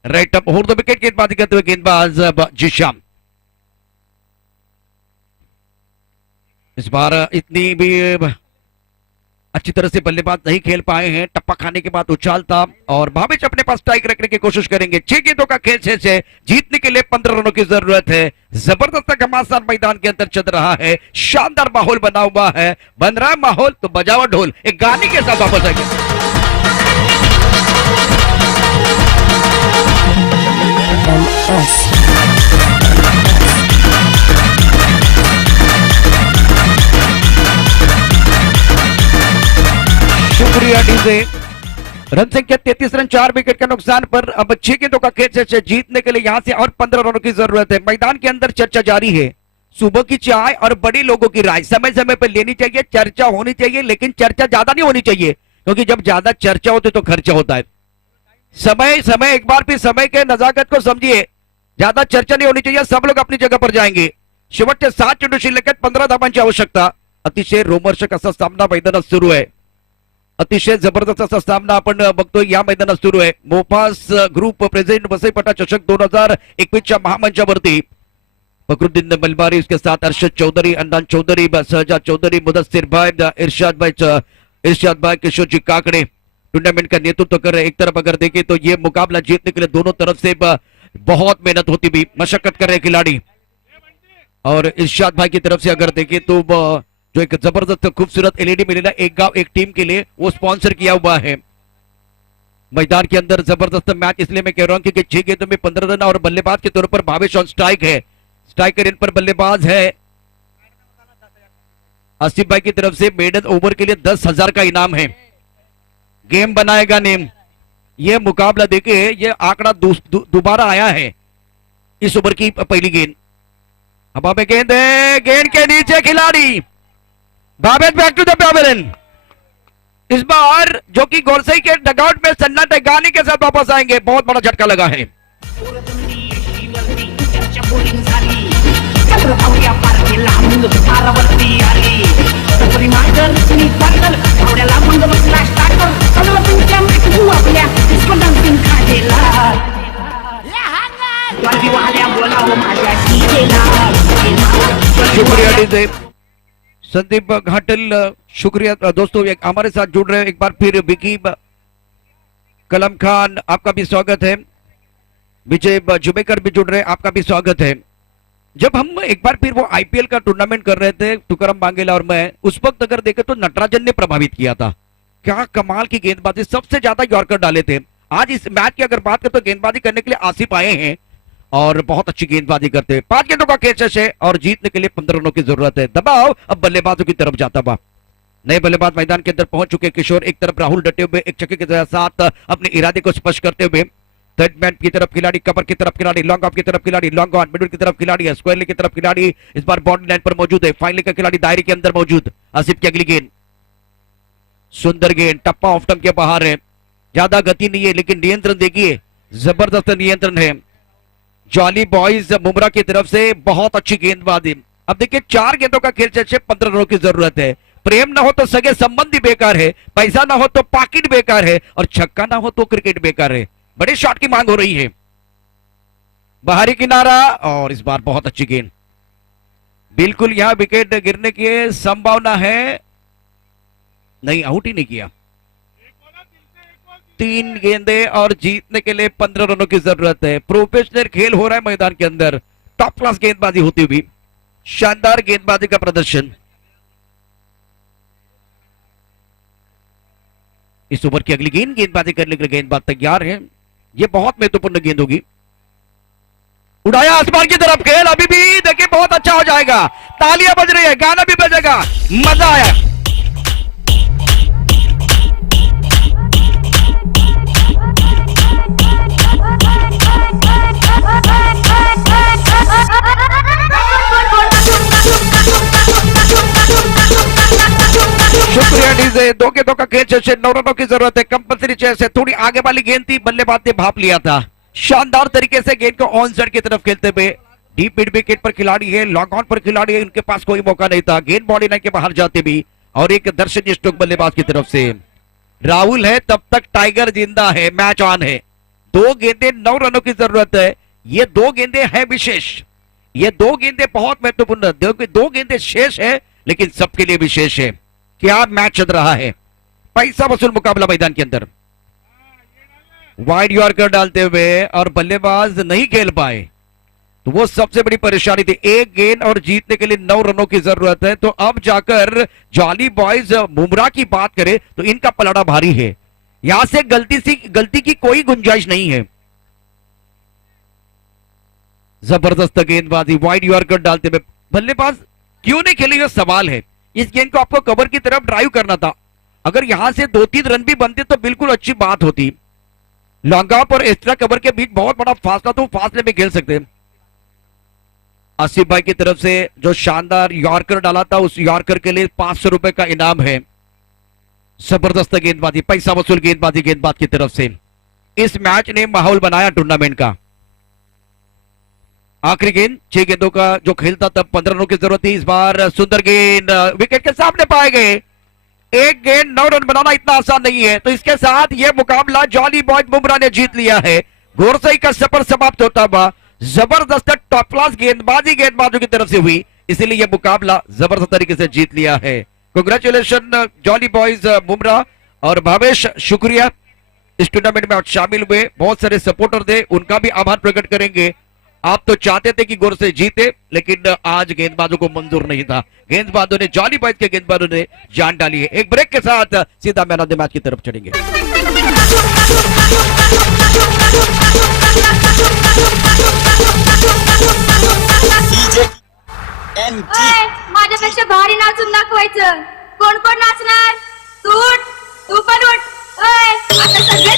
Right up hold the wicket, गेंदबाजी करते हुए गेंदबाज जिशान। इस बार इतनी भी अच्छी तरह से बल्लेबाज नहीं खेल पाए हैं। टप्पा खाने के बाद उछाल था और भावेश अपने पास स्ट्राइक रखने की कोशिश करेंगे। 6 गेंदों का खेल से जीतने के लिए 15 रनों की जरूरत है। जबरदस्त घमासान मैदान के अंदर चल रहा है, शानदार माहौल बना हुआ है। बन रहा माहौल तो बजावा ढोल, एक गाने के साथ वापस आएंगे। शुक्रिया डीजे। रन संख्या 33 रन, 4 विकेट के नुकसान पर अब 6 गेंदों का खेल से जीतने के लिए यहां से और 15 रनों की जरूरत है। मैदान के अंदर चर्चा जारी है। सुबह की चाय और बड़े लोगों की राय समय समय पर लेनी चाहिए, चर्चा होनी चाहिए, लेकिन चर्चा ज्यादा नहीं होनी चाहिए, क्योंकि जब ज्यादा चर्चा होती तो खर्चा होता है। समय समय एक बार फिर समय के नजाकत को समझिए, ज्यादा चर्चा नहीं होनी चाहिए, सब लोग अपनी जगह पर जाएंगे। शेवटचे 7 चेंडू शिल्लक आहेत, 15 धावांची आवश्यकता। अतिशय रोमर्षक असा सामना मैदानात सुरू आहे। अतिशय जबरदस्त असा सामना आपण बघतोय या मैदानात सुरू आहे। मोफास ग्रुप प्रेसिडेंट वसईपटा चषक 2021च्या महामंचावरती फखरुद्दीन मलबारी, उसके साथ अरशद चौधरी, अनदान चौधरी, सहजा चौधरी, मुदस्सिर भाई, इरशाद भाई, किशोर जी काकड़े टूर्नामेंट का नेतृत्व कर रहे। एक तरफ अगर देखें तो ये मुकाबला जीतने के लिए दोनों तरफ से बहुत मेहनत होती भी, मशक्कत कर रहे खिलाड़ी। और इरशाद भाई की तरफ से अगर देखें तो जो एक जबरदस्त खूबसूरत एलईडी मिलेगा एक गांव एक टीम के लिए, वो स्पॉन्सर किया हुआ है। मैदान के अंदर जबरदस्त मैच इसलिए मैं कह रहा हूं क्योंकि 6 गेंदों में 15 रन और बल्लेबाज के तौर पर भावेश ऑन स्ट्राइक है। स्ट्राइकर इन पर बल्लेबाज है आसिफ भाई की तरफ से। मेडन ओवर के लिए 10,000 का इनाम है। गेम बनाएगा नेम। यह मुकाबला देखिए, यह आंकड़ा दोबारा आया है इस ओवर की पहली गेंद। हवा में गेंद है, गेंद के नीचे खिलाड़ी Bhavesh, back to the pavilion. इस बार जो कि गोरसई के डगआउट में सन्नाटे गाने के साथ वापस आएंगे। बहुत बड़ा झटका लगा है। शुक्रिया डीजे संदीप घाटल, शुक्रिया दोस्तों हमारे साथ जुड़ रहे हैं एक बार फिर। विकी कलम खान, आपका भी स्वागत है। विजय जुबेकर भी जुड़ रहे हैं, आपका भी स्वागत है। जब हम एक बार फिर वो आईपीएल का टूर्नामेंट कर रहे थे, तुकरम बांगेला और मैं, उस वक्त अगर देखें तो नटराजन ने प्रभावित किया था। क्या कमाल की गेंदबाजी, सबसे ज्यादा यॉर्कर डाले थे। आज इस मैच की अगर बात करें तो गेंदबाजी करने के लिए आसिफ आए हैं और बहुत अच्छी गेंदबाजी करते हैं। 5 गेंदों का खेल है और जीतने के लिए 15 रनों की जरूरत है। दबाव अब बल्लेबाजों की तरफ जाता हुआ। नए बल्लेबाज मैदान के अंदर पहुंच चुके किशोर। एक तरफ राहुल डटे हुए एक छक्के के साथ अपने इरादे को स्पष्ट करते हुए। थर्ड मैन की तरफ खिलाड़ी, कवर की तरफ खिलाड़ी, लॉन्ग ऑफ की तरफ खिलाड़ी, लॉन्ग ऑन मिडिल की तरफ खिलाड़ी, स्क्वायरली की तरफ खिलाड़ी इस बार बाउंड्री लाइन पर मौजूद है। फाइनली का खिलाड़ी दायरे के अंदर मौजूद। आसिफ की अगली गेंद, सुंदर गेंद, टप्पा ऑफ स्टंप के बाहर है। ज्यादा गति नहीं है लेकिन नियंत्रण देखिए, जबरदस्त नियंत्रण है। जॉली बॉयज मुमरा की तरफ से बहुत अच्छी गेंदबाजी। अब देखिए 4 गेंदों का खेल से 15 रनों की जरूरत है। प्रेम ना हो तो सगे संबंधी बेकार है, पैसा ना हो तो पाकिट बेकार है, और छक्का ना हो तो क्रिकेट बेकार है। बड़े शॉट की मांग हो रही है। बाहरी किनारा और इस बार बहुत अच्छी गेंद। बिल्कुल यहां विकेट गिरने की संभावना है, नहीं आउट ही नहीं किया। 3 गेंदे और जीतने के लिए 15 रनों की जरूरत है। प्रोफेशनल खेल हो रहा है मैदान के अंदर, टॉप क्लास गेंदबाजी होती हुई, शानदार गेंदबाजी का प्रदर्शन। इस ओवर की अगली गेंद, गेंदबाजी करने के लिए गेंदबाज तैयार है। यह बहुत महत्वपूर्ण गेंद होगी। उड़ाया आसमान की तरफ, खेल अभी भी देखिए बहुत अच्छा हो जाएगा। तालियां बज रही है, गाना भी बजेगा, मजा आया। शुक्रिया डीजे। 2 गेंदों का खेल से 9 रनों की जरूरत है। कंपल्सरी चेस है, थोड़ी आगे वाली गेंद थी, बल्लेबाज ने भाप लिया था। शानदार तरीके से गेंद को ऑन साइड की तरफ खेलते हुए। डीप मिड विकेट पर खिलाड़ी है, लॉन्ग ऑन पर खिलाड़ी है, उनके पास कोई मौका नहीं था। गेंद बॉडी लाइन के बाहर जाते भी, और एक दर्शनीय स्ट्रोक बल्लेबाज की तरफ से। राहुल है तब तक टाइगर जिंदा है, मैच ऑन है। 2 गेंदे 9 रनों की जरूरत है। ये 2 गेंदे हैं विशेष, ये 2 गेंदे बहुत महत्वपूर्ण। 2 गेंदे शेष है लेकिन सबके लिए विशेष है। क्या मैच चल रहा है, पैसा वसूल मुकाबला मैदान के अंदर। वाइड यॉर्कर डालते हुए और बल्लेबाज नहीं खेल पाए, तो वो सबसे बड़ी परेशानी थी। 1 गेंद और जीतने के लिए 9 रनों की जरूरत है। तो अब जाकर जॉली बॉयज मुमरा की बात करें तो इनका पलड़ा भारी है। यहां से गलती की कोई गुंजाइश नहीं है। जबरदस्त गेंदबाजी, वाइड यॉर्कर डालते हुए। बल्लेबाज क्यों नहीं खेले, यह सवाल है। इस गेंद को आपको कवर की तरफ ड्राइव करना था, अगर यहां से 2-3 रन भी बनते तो बिल्कुल अच्छी बात होती। लॉन्ग ऑफ और एक्स्ट्रा कवर के बीच बहुत बड़ा फासला, तो फासले में खेल सकते। आसिफ भाई की तरफ से जो शानदार यॉर्कर डाला था, उस यॉर्कर के लिए 500 रुपए का इनाम है। जबरदस्त गेंदबाजी, पैसा वसूल गेंदबाजी गेंदबाज की तरफ से। इस मैच ने माहौल बनाया टूर्नामेंट का। आखिरी गेंद 6 गेंदों का जो खेलता तब 15 रनों की जरूरत थी। इस बार सुंदर गेंद विकेट के सामने पाए गए। एक गेंद 9 रन बनाना इतना आसान नहीं है। तो इसके साथ यह मुकाबला जॉली बॉयज बुमराह ने जीत लिया है। गोरसई का सफर समाप्त होता हुआ जबरदस्त टॉप क्लास गेंदबाजी गेंदबाजों की तरफ से हुई, इसीलिए यह मुकाबला जबरदस्त तरीके से जीत लिया है। कांग्रेचुलेशन जॉली बॉयज बुमराह और भावेश, शुक्रिया इस टूर्नामेंट में आज शामिल हुए। बहुत सारे सपोर्टर थे, उनका भी आभार प्रकट करेंगे। आप तो चाहते थे कि गोरसे जीते, लेकिन आज गेंदबाजों को मंजूर नहीं था। गेंदबाजों ने, जॉली बॉयज के गेंदबाजों ने जान डाली है। एक ब्रेक के साथ सीधा मैन ऑफ द मैच की तरफ चढ़ेंगे। ओय, माझ्यापेक्षा भारी नाचून दाखवायचं. कोण कोण नाचणार? तू उठ, तू पण उठ. ओय, आता सगळे